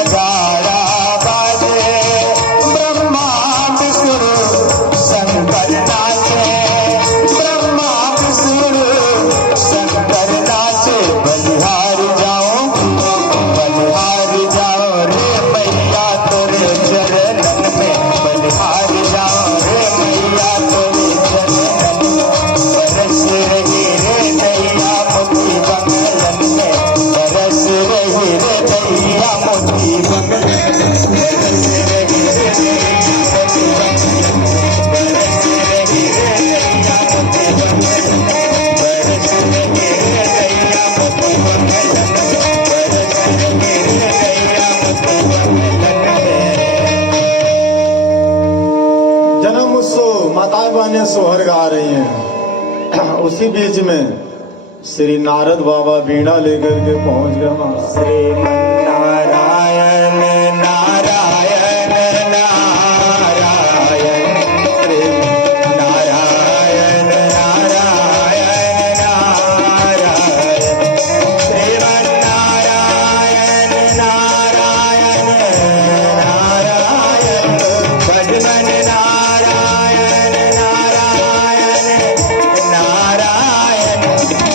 नगारा बाजे, ब्रह्मा विष्णु शंकर नाचे, ब्रह्मा विष्णु शंकर नाचे। बलिहार जाओ रे मैया तेरे चरणन में, बलिहार जाओ रे मैया तेरे चरणन में। बरस रही रे नैया मोती बंगलन में, बरस रही रे नैया मोती बंगलन में, बरस रही रे नैया मोती बंगलन में, बरस रही रे नैया मोती बंगलन में, बरस रही रे नैया मोती बंगलन में, बरस रही रे नैया मोती बंगलन में। जन्म उत्सव माताएं बहनें सोहर गा रही हैं। उसी बीच में श्री नारद बाबा बीड़ा लेकर के पहुंच गए वहां। श्रीमन्नारायण नारायण नारायण, श्रीमन्नारायण नारायण नारायण, श्रीमन्नारायण नारायण नारायण, भजमन नारायण नारायण नारायण,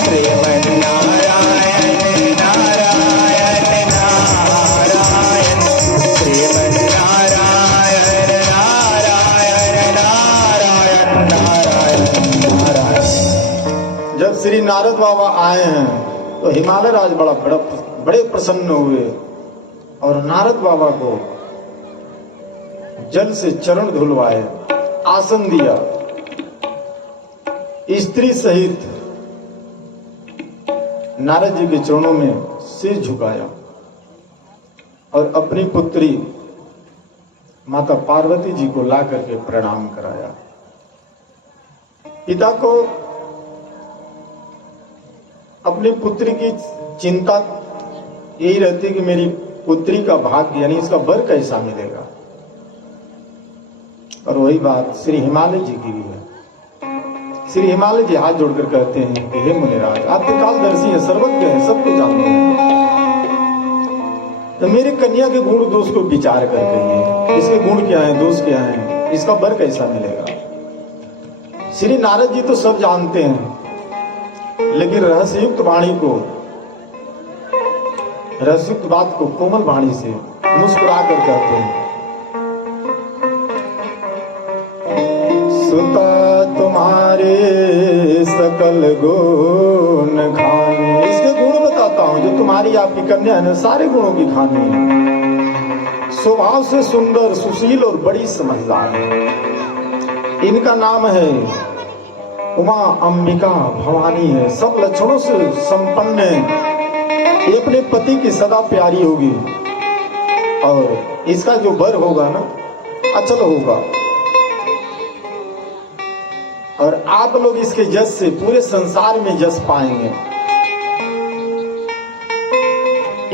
श्रीमन्नारायण नारायण नारायण, श्रीमन्नारायण नारायण नारायण नारायण नारायण। जब श्री नारद बाबा आए हैं तो हिमालय राज बड़े प्रसन्न हुए और नारद बाबा को जल से चरण धुलवाए, आसन दिया, स्त्री सहित नारद जी के चरणों में सिर झुकाया और अपनी पुत्री माता पार्वती जी को ला करके प्रणाम कराया। पिता को अपनी पुत्री की चिंता यही रहती कि मेरी पुत्री का भाग्य यानी इसका वर कैसा मिलेगा। और वही बात श्री हिमालय जी की भी है। श्री हिमालय जी हाथ जोड़कर कहते हैं कि हे मुनिराज, आप त्रिकालदर्शी हैं, सर्वज्ञ हैं, सबको जानते हैं, तो मेरे कन्या के गुण दोष को विचार कर कहिए, इसके गुण क्या है, दोष क्या है, इसका वर कैसा मिलेगा। श्री नारद जी तो सब जानते हैं, लेकिन रहस्ययुक्त वाणी को, रहस्ययुक्त बात को कोमल वाणी से मुस्कुरा कर कहते हैं, सुता तुम्हारे सकल गुण खाने। इसके गुण बताता हूं, जो तुम्हारी आपकी कन्या है ना, सारे गुणों की खानी है। स्वभाव से सुंदर, सुशील और बड़ी समझदार है। इनका नाम है उमा अंबिका भवानी है, सब लक्षणों से संपन्न है। ये अपने पति की सदा प्यारी होगी और इसका जो वर होगा ना, अचल होगा। और आप लोग इसके जस से पूरे संसार में जस पाएंगे।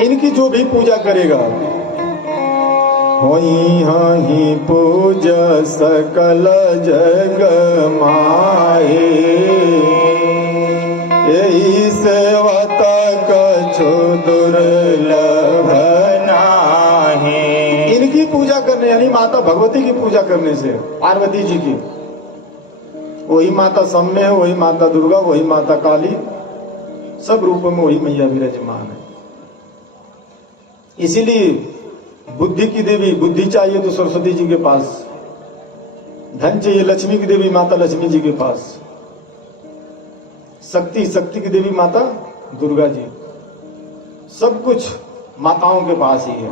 इनकी जो भी पूजा करेगा, होई हही पूजा सकल जग माहे, यही सेवत कछु दुर्लभ नाहि। इनकी पूजा करने यानी माता भगवती की पूजा करने से, पार्वती जी की, वही माता सम्य है, वही माता दुर्गा, वही माता काली, सब रूपों में वही मैया विराजमान है। इसीलिए बुद्धि की देवी, बुद्धि चाहिए तो सरस्वती जी के पास, धन चाहिए लक्ष्मी की देवी माता लक्ष्मी जी के पास, शक्ति, शक्ति की देवी माता दुर्गा जी, सब कुछ माताओं के पास ही है।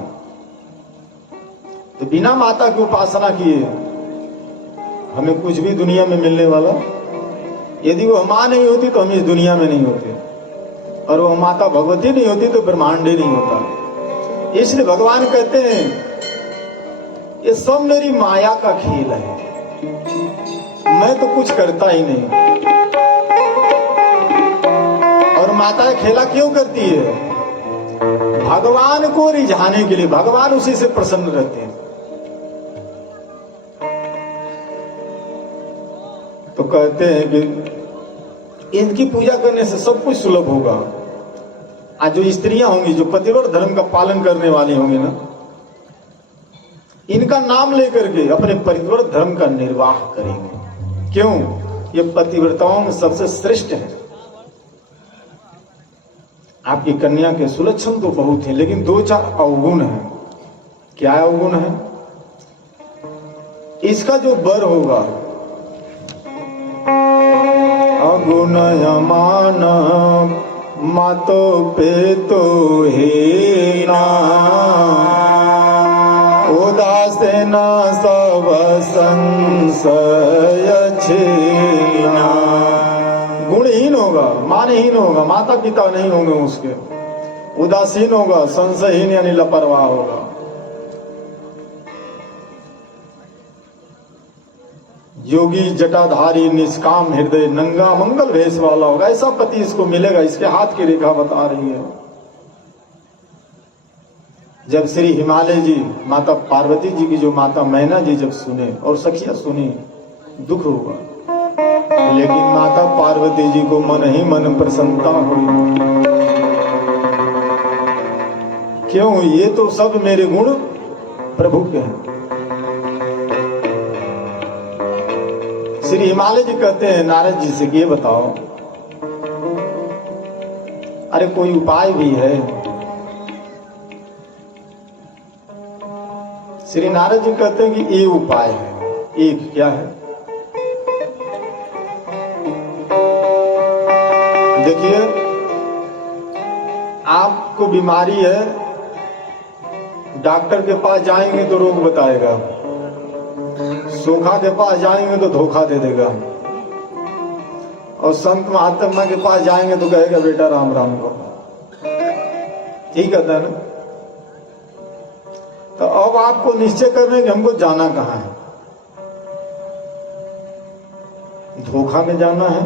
तो बिना माता की उपासना किए हमें कुछ भी दुनिया में मिलने वाला, यदि वो मां नहीं होती तो हम इस दुनिया में नहीं होते, और वो माता भगवती नहीं होती तो ब्रह्मांड ही नहीं होता। इसलिए भगवान कहते हैं ये सब मेरी माया का खेल है, मैं तो कुछ करता ही नहीं। और माता खेला क्यों करती है? भगवान को रिझाने के लिए, भगवान उसी से प्रसन्न रहते हैं। तो कहते हैं कि इनकी पूजा करने से सब कुछ सुलभ होगा। आज जो स्त्रियां होंगी, जो पतिव्रत धर्म का पालन करने वाली होंगी ना, इनका नाम लेकर के अपने परिव्रत धर्म का निर्वाह करेंगे। क्यों? ये पतिव्रताओं में सबसे श्रेष्ठ है। आपकी कन्या के सुलक्षण तो बहुत हैं, लेकिन 2-4 अवगुण हैं। क्या अवगुण है? इसका जो वर होगा, अगुणयमान मातो पेतो हीना उदासीन सब संशय छीना। गुणहीन होगा, मानहीन होगा, माता पिता नहीं होंगे उसके, उदासीन होगा, संशयहीन यानी लापरवाह होगा, योगी जटाधारी निष्काम हृदय नंगा मंगल भेष वाला होगा। ऐसा पति इसको मिलेगा। इसके हाथ की रेखा बता रही है। जब श्री हिमालय जी माता पार्वती जी की जो माता मैना जी जब सुने और सखिया सुनी, दुख हुआ, लेकिन माता पार्वती जी को मन ही मन प्रसन्नता हुई। क्यों? ये तो सब मेरे गुण प्रभु के हैं। श्री हिमालय जी कहते हैं नारद जी से, ये बताओ, अरे कोई उपाय भी है? श्री नारद जी कहते हैं कि ये उपाय है। एक क्या है? देखिए, आपको बीमारी है, डॉक्टर के पास जाएंगे तो रोग बताएगा, सोखा के पास जाएंगे तो धोखा दे देगा, और संत महात्मा के पास जाएंगे तो कहेगा बेटा राम राम को। ठीक कहता है ना? तो अब आपको निश्चय करना है कि हमको जाना कहाँ है। धोखा में जाना है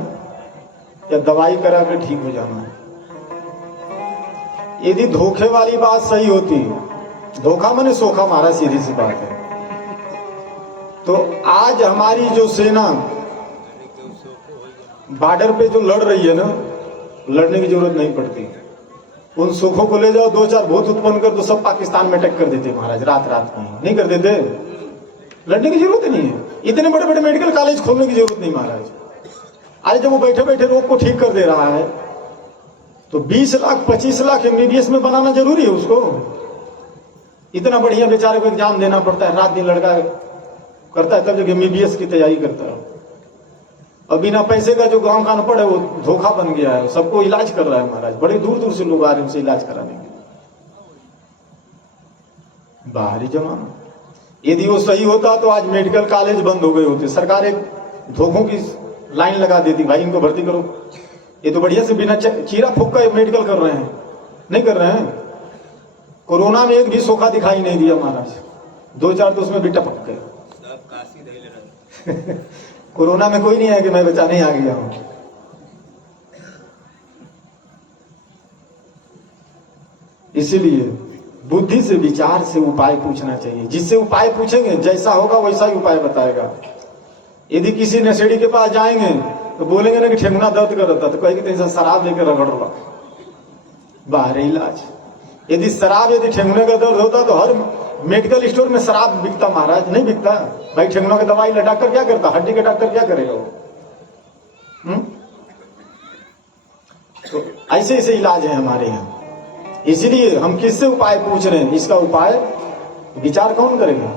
या दवाई करा के ठीक हो जाना है? यदि धोखे वाली बात सही होती, धोखा मैंने सोखा मारा, सीधी सी बात है, तो आज हमारी जो सेना बॉर्डर पे जो लड़ रही है ना, लड़ने की जरूरत नहीं पड़ती। उन सुखों को ले जाओ, 2-4 भूत उत्पन्न कर दो, सब पाकिस्तान में अटैक कर देते महाराज, रात रात में। नहीं कर देते? लड़ने की जरूरत नहीं है। इतने बड़े बड़े मेडिकल कॉलेज खोलने की जरूरत नहीं महाराज। अरे जब वो बैठे बैठे रोग को ठीक कर दे रहा है, तो 20 लाख 25 लाख MBBS में बनाना जरूरी है उसको? इतना बढ़िया बेचारे को एग्जाम देना पड़ता है, रात दिन लड़का करता है, तब जब MBBS की तैयारी करता है। और बिना पैसे का जो गांव का अनपढ़ है वो धोखा बन गया है, सबको इलाज कर रहा है महाराज। बड़े दूर दूर से लोग आ रहे हैं उसे इलाज कराने के लिए। बाहरी जमाना। यदि वो सही होता तो आज मेडिकल कॉलेज बंद हो गए होते। सरकार एक धोखों की लाइन लगा देती, भाई इनको भर्ती करो। ये तो बढ़िया से बिना चीरा फूक का मेडिकल कर रहे हैं। नहीं कर रहे हैं? कोरोना में एक भी सोखा दिखाई नहीं दिया महाराज, 2-4 तो उसमें भी टपक गए। कोरोना में कोई नहीं है कि मैं बचाने आ गया हूं। इसीलिए बुद्धि से, विचार से उपाय पूछना चाहिए। जिससे उपाय पूछेंगे जैसा होगा वैसा ही उपाय बताएगा। यदि किसी नशेड़ी के पास जाएंगे तो बोलेंगे ना कि ठेंगुना दर्द कर रहा था, तो कहेंगे तो शराब लेकर रगड़ रहा, बाहर इलाज। यदि शराब, यदि ठेंगुने का दर्द होता तो हर मेडिकल स्टोर में शराब बिकता महाराज। नहीं बिकता भाई। ठेंगुना की दवाई डॉक्टर क्या करता? हड्डी का डॉक्टर क्या करेगा वो? तो ऐसे ऐसे इलाज है हमारे यहाँ। इसीलिए हम किससे उपाय पूछ रहे हैं? इसका उपाय विचार कौन करेगा?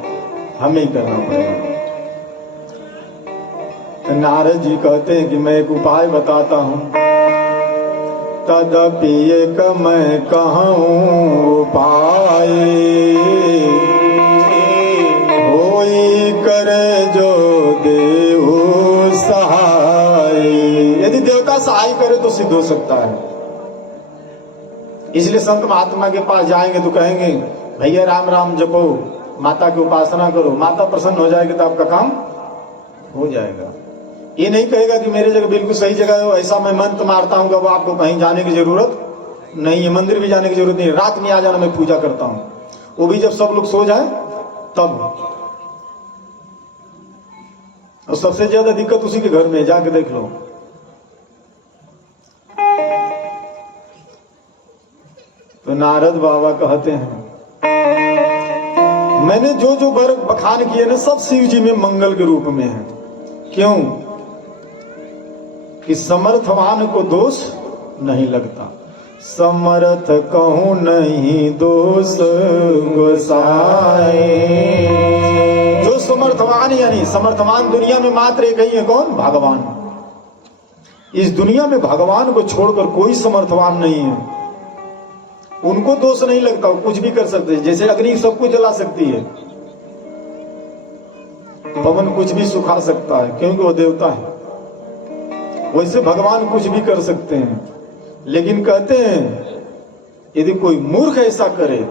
हमें ही करना पड़ेगा। नारद जी कहते हैं कि मैं एक उपाय बताता हूं, तदपि एक मैं कहूं उपाय, होई करे जो देहु सहाय। यदि देवता सहाय करे तो सिद्ध हो सकता है। इसलिए संत महात्मा के पास जाएंगे तो कहेंगे भैया राम राम जपो, माता की उपासना करो, माता प्रसन्न हो जाएगी तो आपका काम हो जाएगा। ये नहीं कहेगा कि मेरे जगह बिल्कुल सही जगह है, ऐसा मैं मंत्र मारता हूं, अब आपको कहीं जाने की जरूरत नहीं है, मंदिर भी जाने की जरूरत नहीं है, रात में आ जाना, मैं पूजा करता हूं। वो भी जब सब लोग सो जाए तब। और सबसे ज्यादा दिक्कत उसी के घर में, जाके देख लो। तो नारद बाबा कहते हैं मैंने जो जो वर बखान किए ना सब शिव जी में मंगल के रूप में है। क्यों? कि समर्थवान को दोष नहीं लगता। समर्थ कहूं नहीं दोष गोसाए। जो समर्थवान यानी समर्थवान दुनिया में मात्र एक ही है, कौन? भगवान। इस दुनिया में भगवान को छोड़कर कोई समर्थवान नहीं है। उनको दोष नहीं लगता, वो कुछ भी कर सकते हैं। जैसे अग्नि सब कुछ जला सकती है, पवन कुछ भी सुखा सकता है क्योंकि वो देवता है, वैसे भगवान कुछ भी कर सकते हैं। लेकिन कहते हैं यदि कोई मूर्ख ऐसा करे,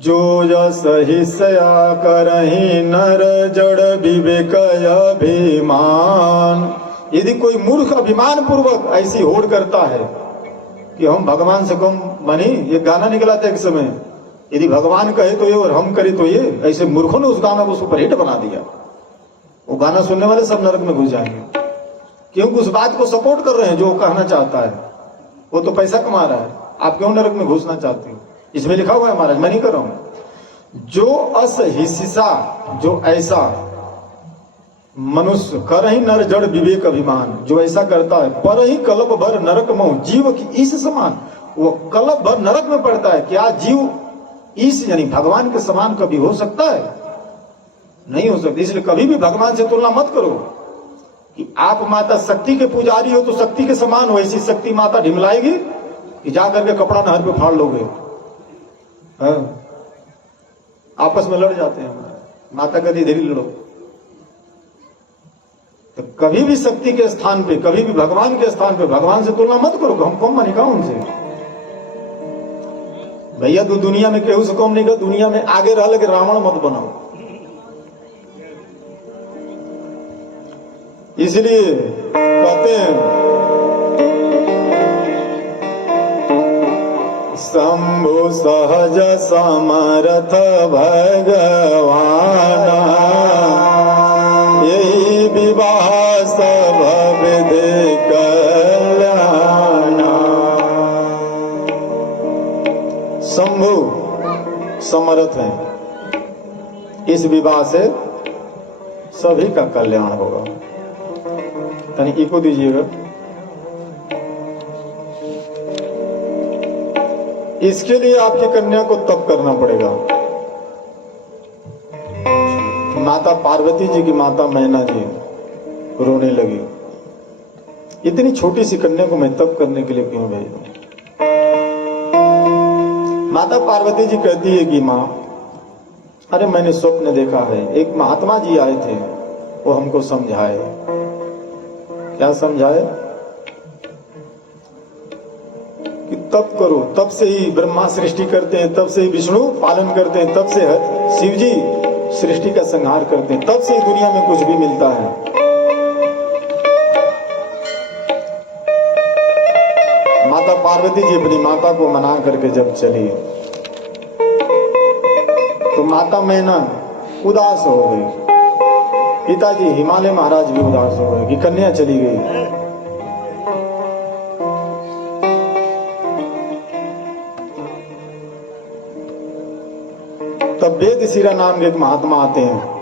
जो जस हिस्सा करहि नर जड़ विवेक अभिमान। यदि कोई मूर्ख अभिमान पूर्वक ऐसी होड़ करता है कि हम भगवान से कम बनी, ये गाना निकला था एक समय, यदि भगवान कहे तो ये और हम करे तो ये, ऐसे मूर्खों ने उस गाना को सुपरहिट बना दिया। वो गाना सुनने वाले सब नरक में घुस जाएंगे, क्योंकि उस बात को सपोर्ट कर रहे हैं जो वो कहना चाहता है। वो तो पैसा कमा रहा है, आप क्यों नरक में घुसना चाहते हो? इसमें लिखा हुआ है महाराज, मैं नहीं कर रहा हूं। जो अस हिस्सा, जो ऐसा मनुष्य कर ही नर जड़ विवेक अभिमान, जो ऐसा करता है पर ही कल्प भर नरक मोह जीव की इस समान, वो कल्प भर नरक में पड़ता है। क्या जीव इस यानी भगवान के समान कभी हो सकता है? नहीं हो सकता। इसलिए कभी भी भगवान से तुलना मत करो कि आप माता शक्ति के पुजारी हो तो शक्ति के समान हो। ऐसी शक्ति माता ढिमलाएगी कि जा करके कपड़ा नहर पे फाड़ लोगे। आपस में लड़ जाते हैं, माता कहती धीरे लड़ो। तो कभी भी शक्ति के स्थान पे, कभी भी भगवान के स्थान पे भगवान से तुलना मत करो। हम कम बनी का उनसे? भैया तू दुनिया में केहू से कम नहीं कर, दुनिया में आगे रह लेकिन रावण मत बनाओ। इसलिए कहते हैं शंभु सहज समर्थ भगवाना, यही विवाह सब विधि कल्याणा। शंभु समर्थ है, इस विवाह से सभी का कल्याण होगा। तनी इको दीजिएगा। इसके लिए आपकी कन्या को तप करना पड़ेगा। माता पार्वती जी की माता मैना जी रोने लगी, इतनी छोटी सी कन्या को मैं तप करने के लिए क्यों भेज दूं? माता पार्वती जी कहती है कि माँ, अरे मैंने स्वप्न देखा है, एक महात्मा जी आए थे, वो हमको समझाए। क्या समझाए? कि तप करो, तब से ही ब्रह्मा सृष्टि करते हैं, तब से ही विष्णु पालन करते हैं, तब से शिव जी सृष्टि का संहार करते हैं, तब से ही दुनिया में कुछ भी मिलता है। माता पार्वती जी अपनी माता को मना करके जब चली तो माता मैना उदास हो गई। पिताजी हिमालय महाराज भी उदास हो गए कि कन्या चली गई। तब वेद शिरा नाम के एक महात्मा आते हैं।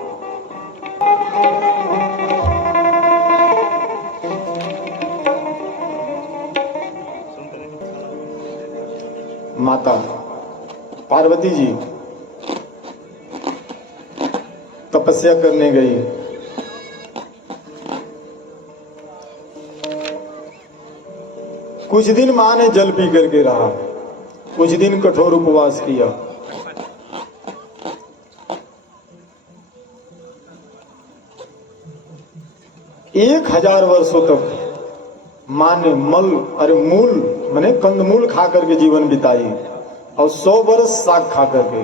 माता पार्वती जी तपस्या करने गई। कुछ दिन मां ने जल पी करके रहा, कुछ दिन कठोर उपवास किया। एक 1000 वर्षों तक मां ने मूल माने कंदमूल खा करके जीवन बिताई और 100 वर्ष साग खा करके,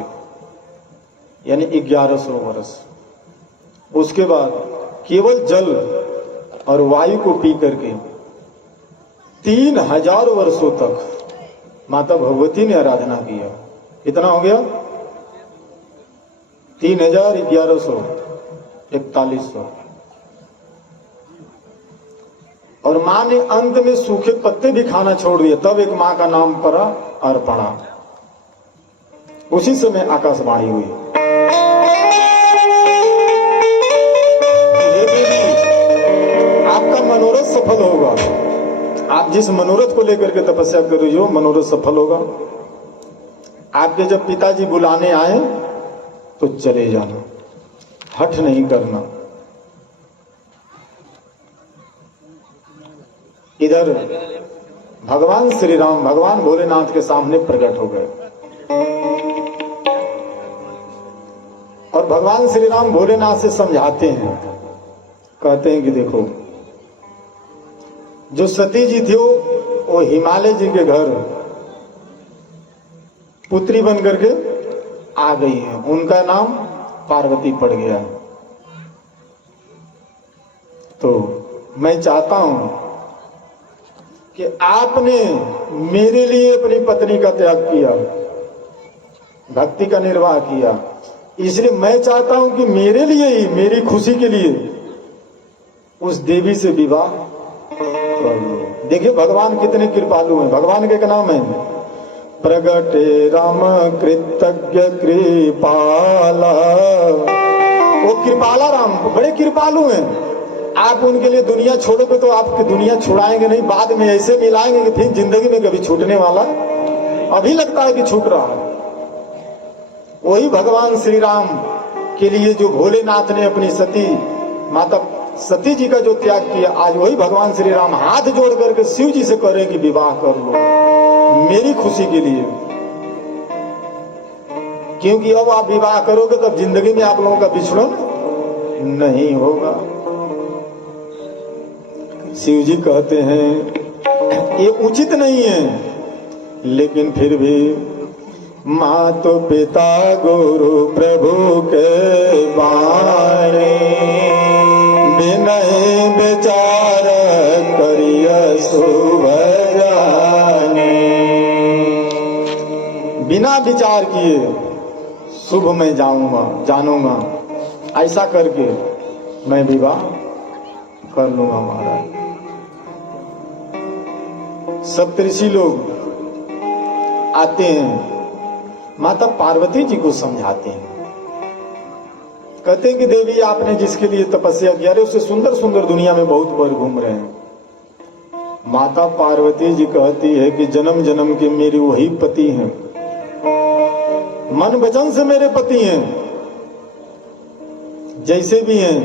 यानी 1100 वर्ष। उसके बाद केवल जल और वायु को पी करके 3000 वर्षों तक माता भगवती ने आराधना किया। कितना हो गया? 3000, 1100, 4100। और मां ने अंत में सूखे पत्ते भी खाना छोड़ दिए। तब एक मां का नाम पड़ा अर्पणा। उसी समय आकाशवाणी हुई, ये देवी आपका मनोरथ सफल होगा। आप जिस मनोरथ को लेकर के तपस्या कर रही हो मनोरथ सफल होगा। आपके जब पिताजी बुलाने आए तो चले जाना, हठ नहीं करना। इधर भगवान श्री राम भगवान भोलेनाथ के सामने प्रकट हो गए और भगवान श्री राम भोलेनाथ से समझाते हैं, कहते हैं कि देखो, जो सती जी थी वो हिमालय जी के घर पुत्री बन करके आ गई है, उनका नाम पार्वती पड़ गया है। तो मैं चाहता हूं कि आपने मेरे लिए अपनी पत्नी का त्याग किया, भक्ति का निर्वाह किया, इसलिए मैं चाहता हूं कि मेरे लिए ही, मेरी खुशी के लिए उस देवी से विवाह कर लो। देखिए भगवान कितने कृपालु हैं। भगवान के क्या नाम है? प्रगटे राम कृतज्ञ कृपाला। वो कृपाला राम बड़े कृपालु हैं। आप उनके लिए दुनिया छोड़ोगे तो आपकी दुनिया छुड़ाएंगे नहीं, बाद में ऐसे मिलाएंगे कि फिर जिंदगी में कभी छूटने वाला अभी लगता है कि छूट रहा है। वही भगवान श्री राम के लिए जो भोलेनाथ ने अपनी सती माता सती जी का जो त्याग किया, आज वही भगवान श्री राम हाथ जोड़ करके शिव जी से कह रहे कि विवाह कर लो मेरी खुशी के लिए, क्योंकि अब आप विवाह करोगे तब जिंदगी में आप लोगों का बिछड़न नहीं होगा। शिव जी कहते हैं ये उचित नहीं है, लेकिन फिर भी मातो पिता गुरु प्रभु के बारे विनय विचार करिय शुभ जाने। बिना विचार किए शुभ में जाऊंगा जानूंगा, ऐसा करके मैं विवाह कर लूंगा। महाराज सप्तऋषि लोग आते हैं, माता पार्वती जी को समझाते हैं, कहते हैं कि देवी आपने जिसके लिए तपस्या किया रे उससे सुंदर सुंदर दुनिया में बहुत बार घूम रहे हैं। माता पार्वती जी कहती है कि जन्म जन्म के मेरे वही पति हैं, मन वचन से मेरे पति हैं, जैसे भी हैं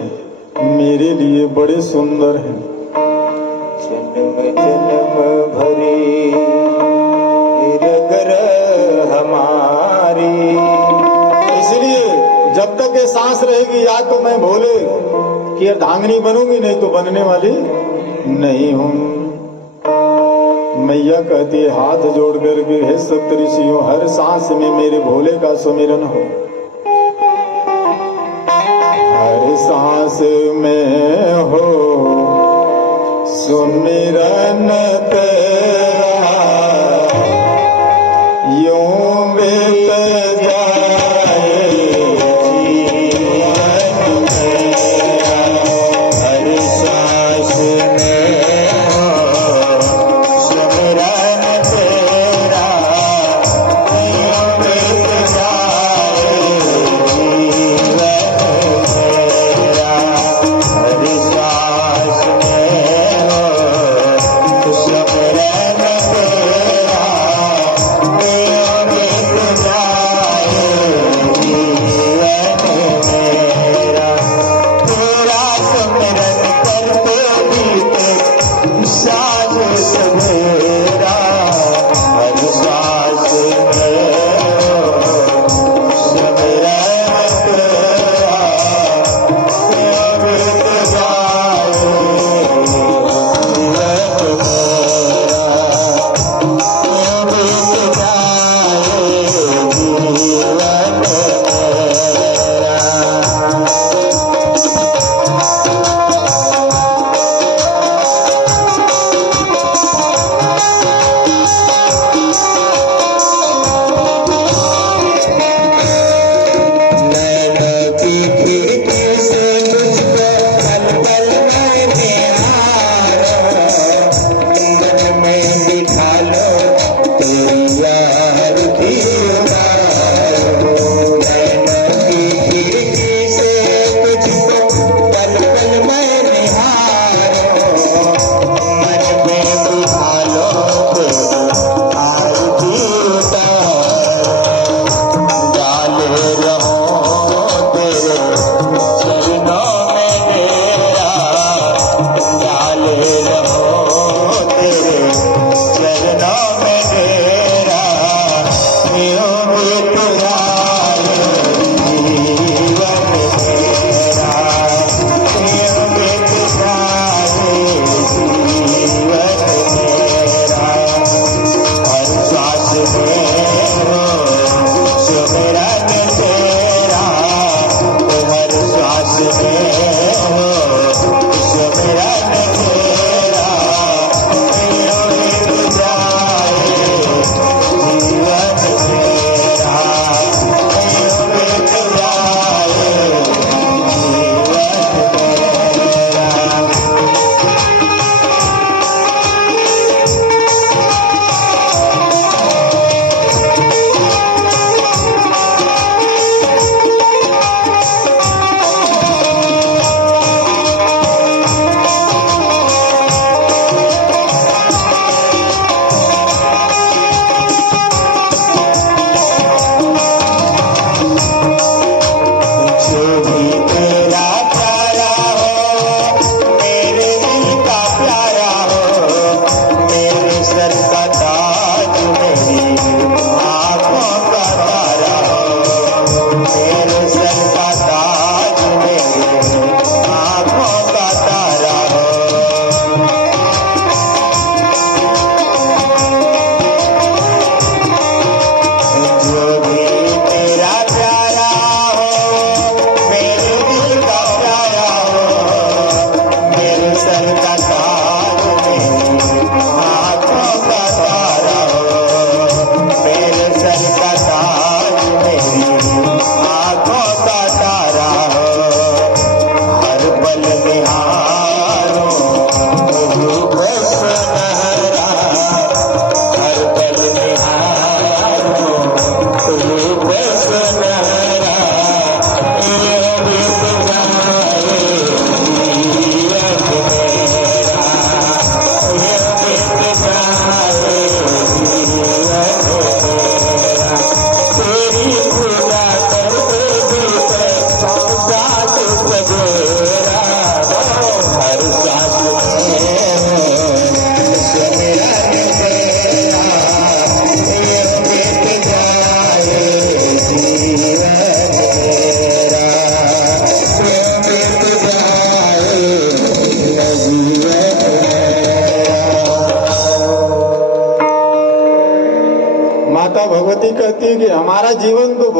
मेरे लिए बड़े सुंदर हैं। जन्म जन्म भरी रगर हमारी, इसलिए जब तक ये सांस रहेगी या तो मैं भोले की अर्धांगिनी बनूंगी, नहीं तो बनने वाली नहीं हूं। मैया कहती है हाथ जोड़ करके हे सप्तऋषियों हर सांस में मेरे भोले का सुमिरन हो, हर सांस में हो सुमिरन तेरा, यूं बीत जाए जीवन मेरा, हर सांस में हो सुमिरन तेरा, यूं बीत जाए जीवन मेरा, हर सांस में हो सुमिरन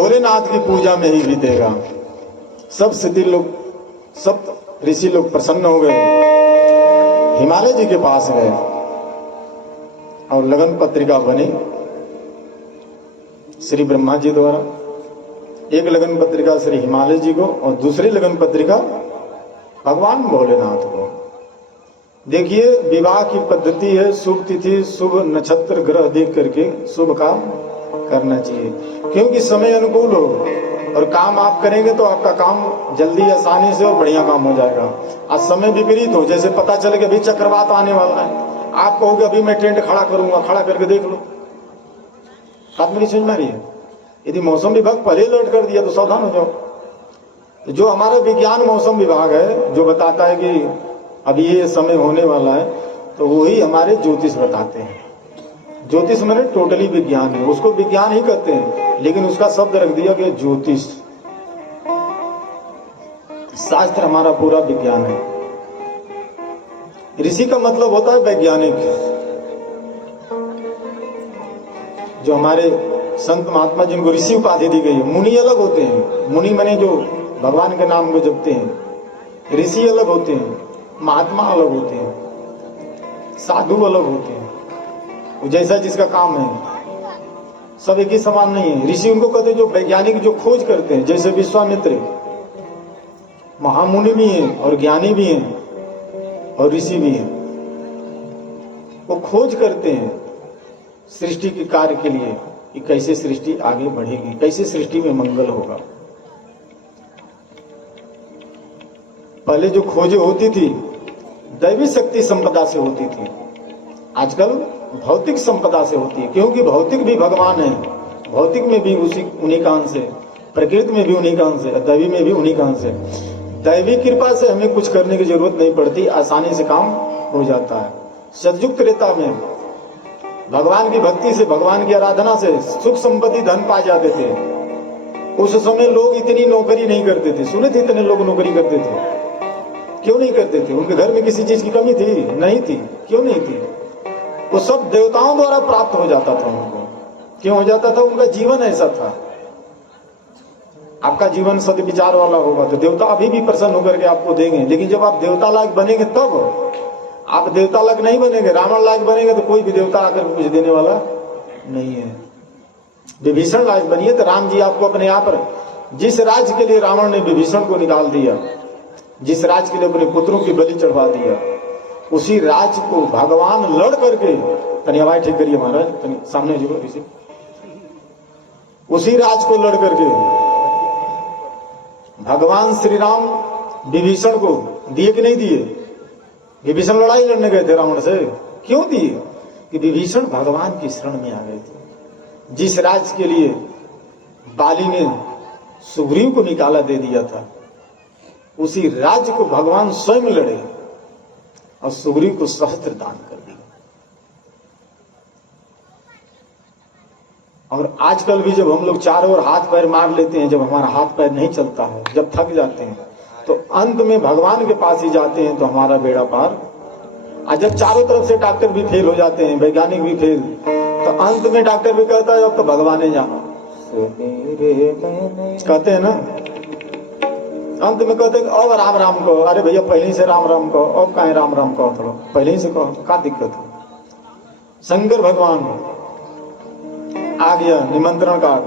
भोलेनाथ की पूजा में ही बीतेगा। सब सिद्धि लोग, सब ऋषि लोग प्रसन्न हो गए, हिमालय जी के पास गए और लगन पत्रिका बनी श्री ब्रह्मा जी द्वारा। एक लगन पत्रिका श्री हिमालय जी को और दूसरी लगन पत्रिका भगवान भोलेनाथ को। देखिए, विवाह की पद्धति है शुभ तिथि, शुभ नक्षत्र, ग्रह देख करके शुभ काम करना चाहिए, क्योंकि समय अनुकूल हो और काम आप करेंगे तो आपका काम जल्दी, आसानी से और बढ़िया काम हो जाएगा। आज समय विपरीत हो, जैसे पता चले कि अभी चक्रवात आने वाला है, आप कहोगे अभी मैं टेंट खड़ा करूंगा, खड़ा करके देख लो, बात मेरी समझ में आ रही है? यदि मौसम विभाग पहले अलर्ट कर दिया तो सावधान हो जाओ। तो जो हमारा विज्ञान मौसम विभाग है, जो बताता है कि अभी ये समय होने वाला है, तो वही हमारे ज्योतिष बताते हैं। ज्योतिष मैंने टोटली विज्ञान है, उसको विज्ञान ही कहते हैं, लेकिन उसका शब्द रख दिया कि ज्योतिष। शास्त्र हमारा पूरा विज्ञान है। ऋषि का मतलब होता है वैज्ञानिक। जो हमारे संत महात्मा जिनको ऋषि उपाधि दी गई है, मुनि अलग होते हैं। मुनि माने जो भगवान के नाम को जपते हैं, ऋषि अलग होते हैं, महात्मा अलग होते हैं, साधु अलग होते हैं। वो जैसा जिसका काम है, सब एक ही समान नहीं है। ऋषि उनको कहते हैं जो वैज्ञानिक, जो खोज करते हैं, जैसे विश्वामित्र महामुनि भी हैं और ज्ञानी भी हैं और ऋषि भी हैं। वो खोज करते हैं सृष्टि के कार्य के लिए कि कैसे सृष्टि आगे बढ़ेगी, कैसे सृष्टि में मंगल होगा। पहले जो खोजें होती थी दैवी शक्ति संपदा से होती थी, आजकल भौतिक संपदा से होती है, क्योंकि भौतिक भी भगवान है, भौतिक में भी उन्हीं का अंश है, प्रकृति में भी उन्हीं का अंश है, दैवी में भी उन्हीं का अंश है। दैवी कृपा से हमें कुछ करने की जरूरत नहीं पड़ती, आसानी से काम हो जाता है। सतयुग त्रेता में भगवान की भक्ति से, भगवान की आराधना से सुख संपत्ति धन पा जाते थे। उस समय लोग इतनी नौकरी नहीं करते थे। सुने थे इतने लोग नौकरी करते थे? क्यों नहीं करते थे? उनके घर में किसी चीज की कमी थी? नहीं थी। क्यों नहीं थी? वो सब देवताओं द्वारा प्राप्त हो जाता था उनको। क्यों हो जाता था? उनका जीवन ऐसा था। आपका जीवन सद्विचार वाला होगा तो देवता अभी भी प्रसन्न होकर के आपको देंगे, लेकिन जब आप देवता लायक बनेंगे तब। आप देवता लायक नहीं बनेंगे, रावण लायक बनेंगे तो कोई भी देवता आकर कुछ देने वाला नहीं है। विभीषण लायक बनिए तो राम जी आपको अपने यहाँ पर, जिस राज्य के लिए रावण ने विभीषण को निकाल दिया, जिस राज्य के लिए अपने पुत्रों की बलि चढ़वा दिया, उसी राज्य को भगवान लड़ करके, तनी आवाज ठीक करिए महाराज, तनी सामने जो किसी, उसी राज्य को लड़ करके भगवान श्री राम विभीषण को दिए कि नहीं दिए? विभीषण लड़ाई लड़ने गए थे रावण से, क्यों दिए? कि विभीषण भगवान की शरण में आ गए थे। जिस राज्य के लिए बाली ने सुग्रीव को निकाला दे दिया था, उसी राज्य को भगवान स्वयं लड़े और सुग्रीव को सहस्त्र दान कर दिया। और आजकल भी जब हम लोग चारों ओर हाथ पैर मार लेते हैं, जब हमारा हाथ पैर नहीं चलता है, जब थक जाते हैं, तो अंत में भगवान के पास ही जाते हैं तो हमारा बेड़ा पार। और जब चारों तरफ से डॉक्टर भी फेल हो जाते हैं, वैज्ञानिक भी फेल, तो अंत में डॉक्टर भी कहता है अब तो भगवान ने जाना, कहते हैं ना, अंत में कहते हैं अब राम राम कहो। अरे भैया पहले ही से राम राम कहो, अब कहें राम राम कहो, थोड़ा पहले ही से कहो, क्या दिक्कत है? शंकर भगवान आ गया निमंत्रण कार्ड,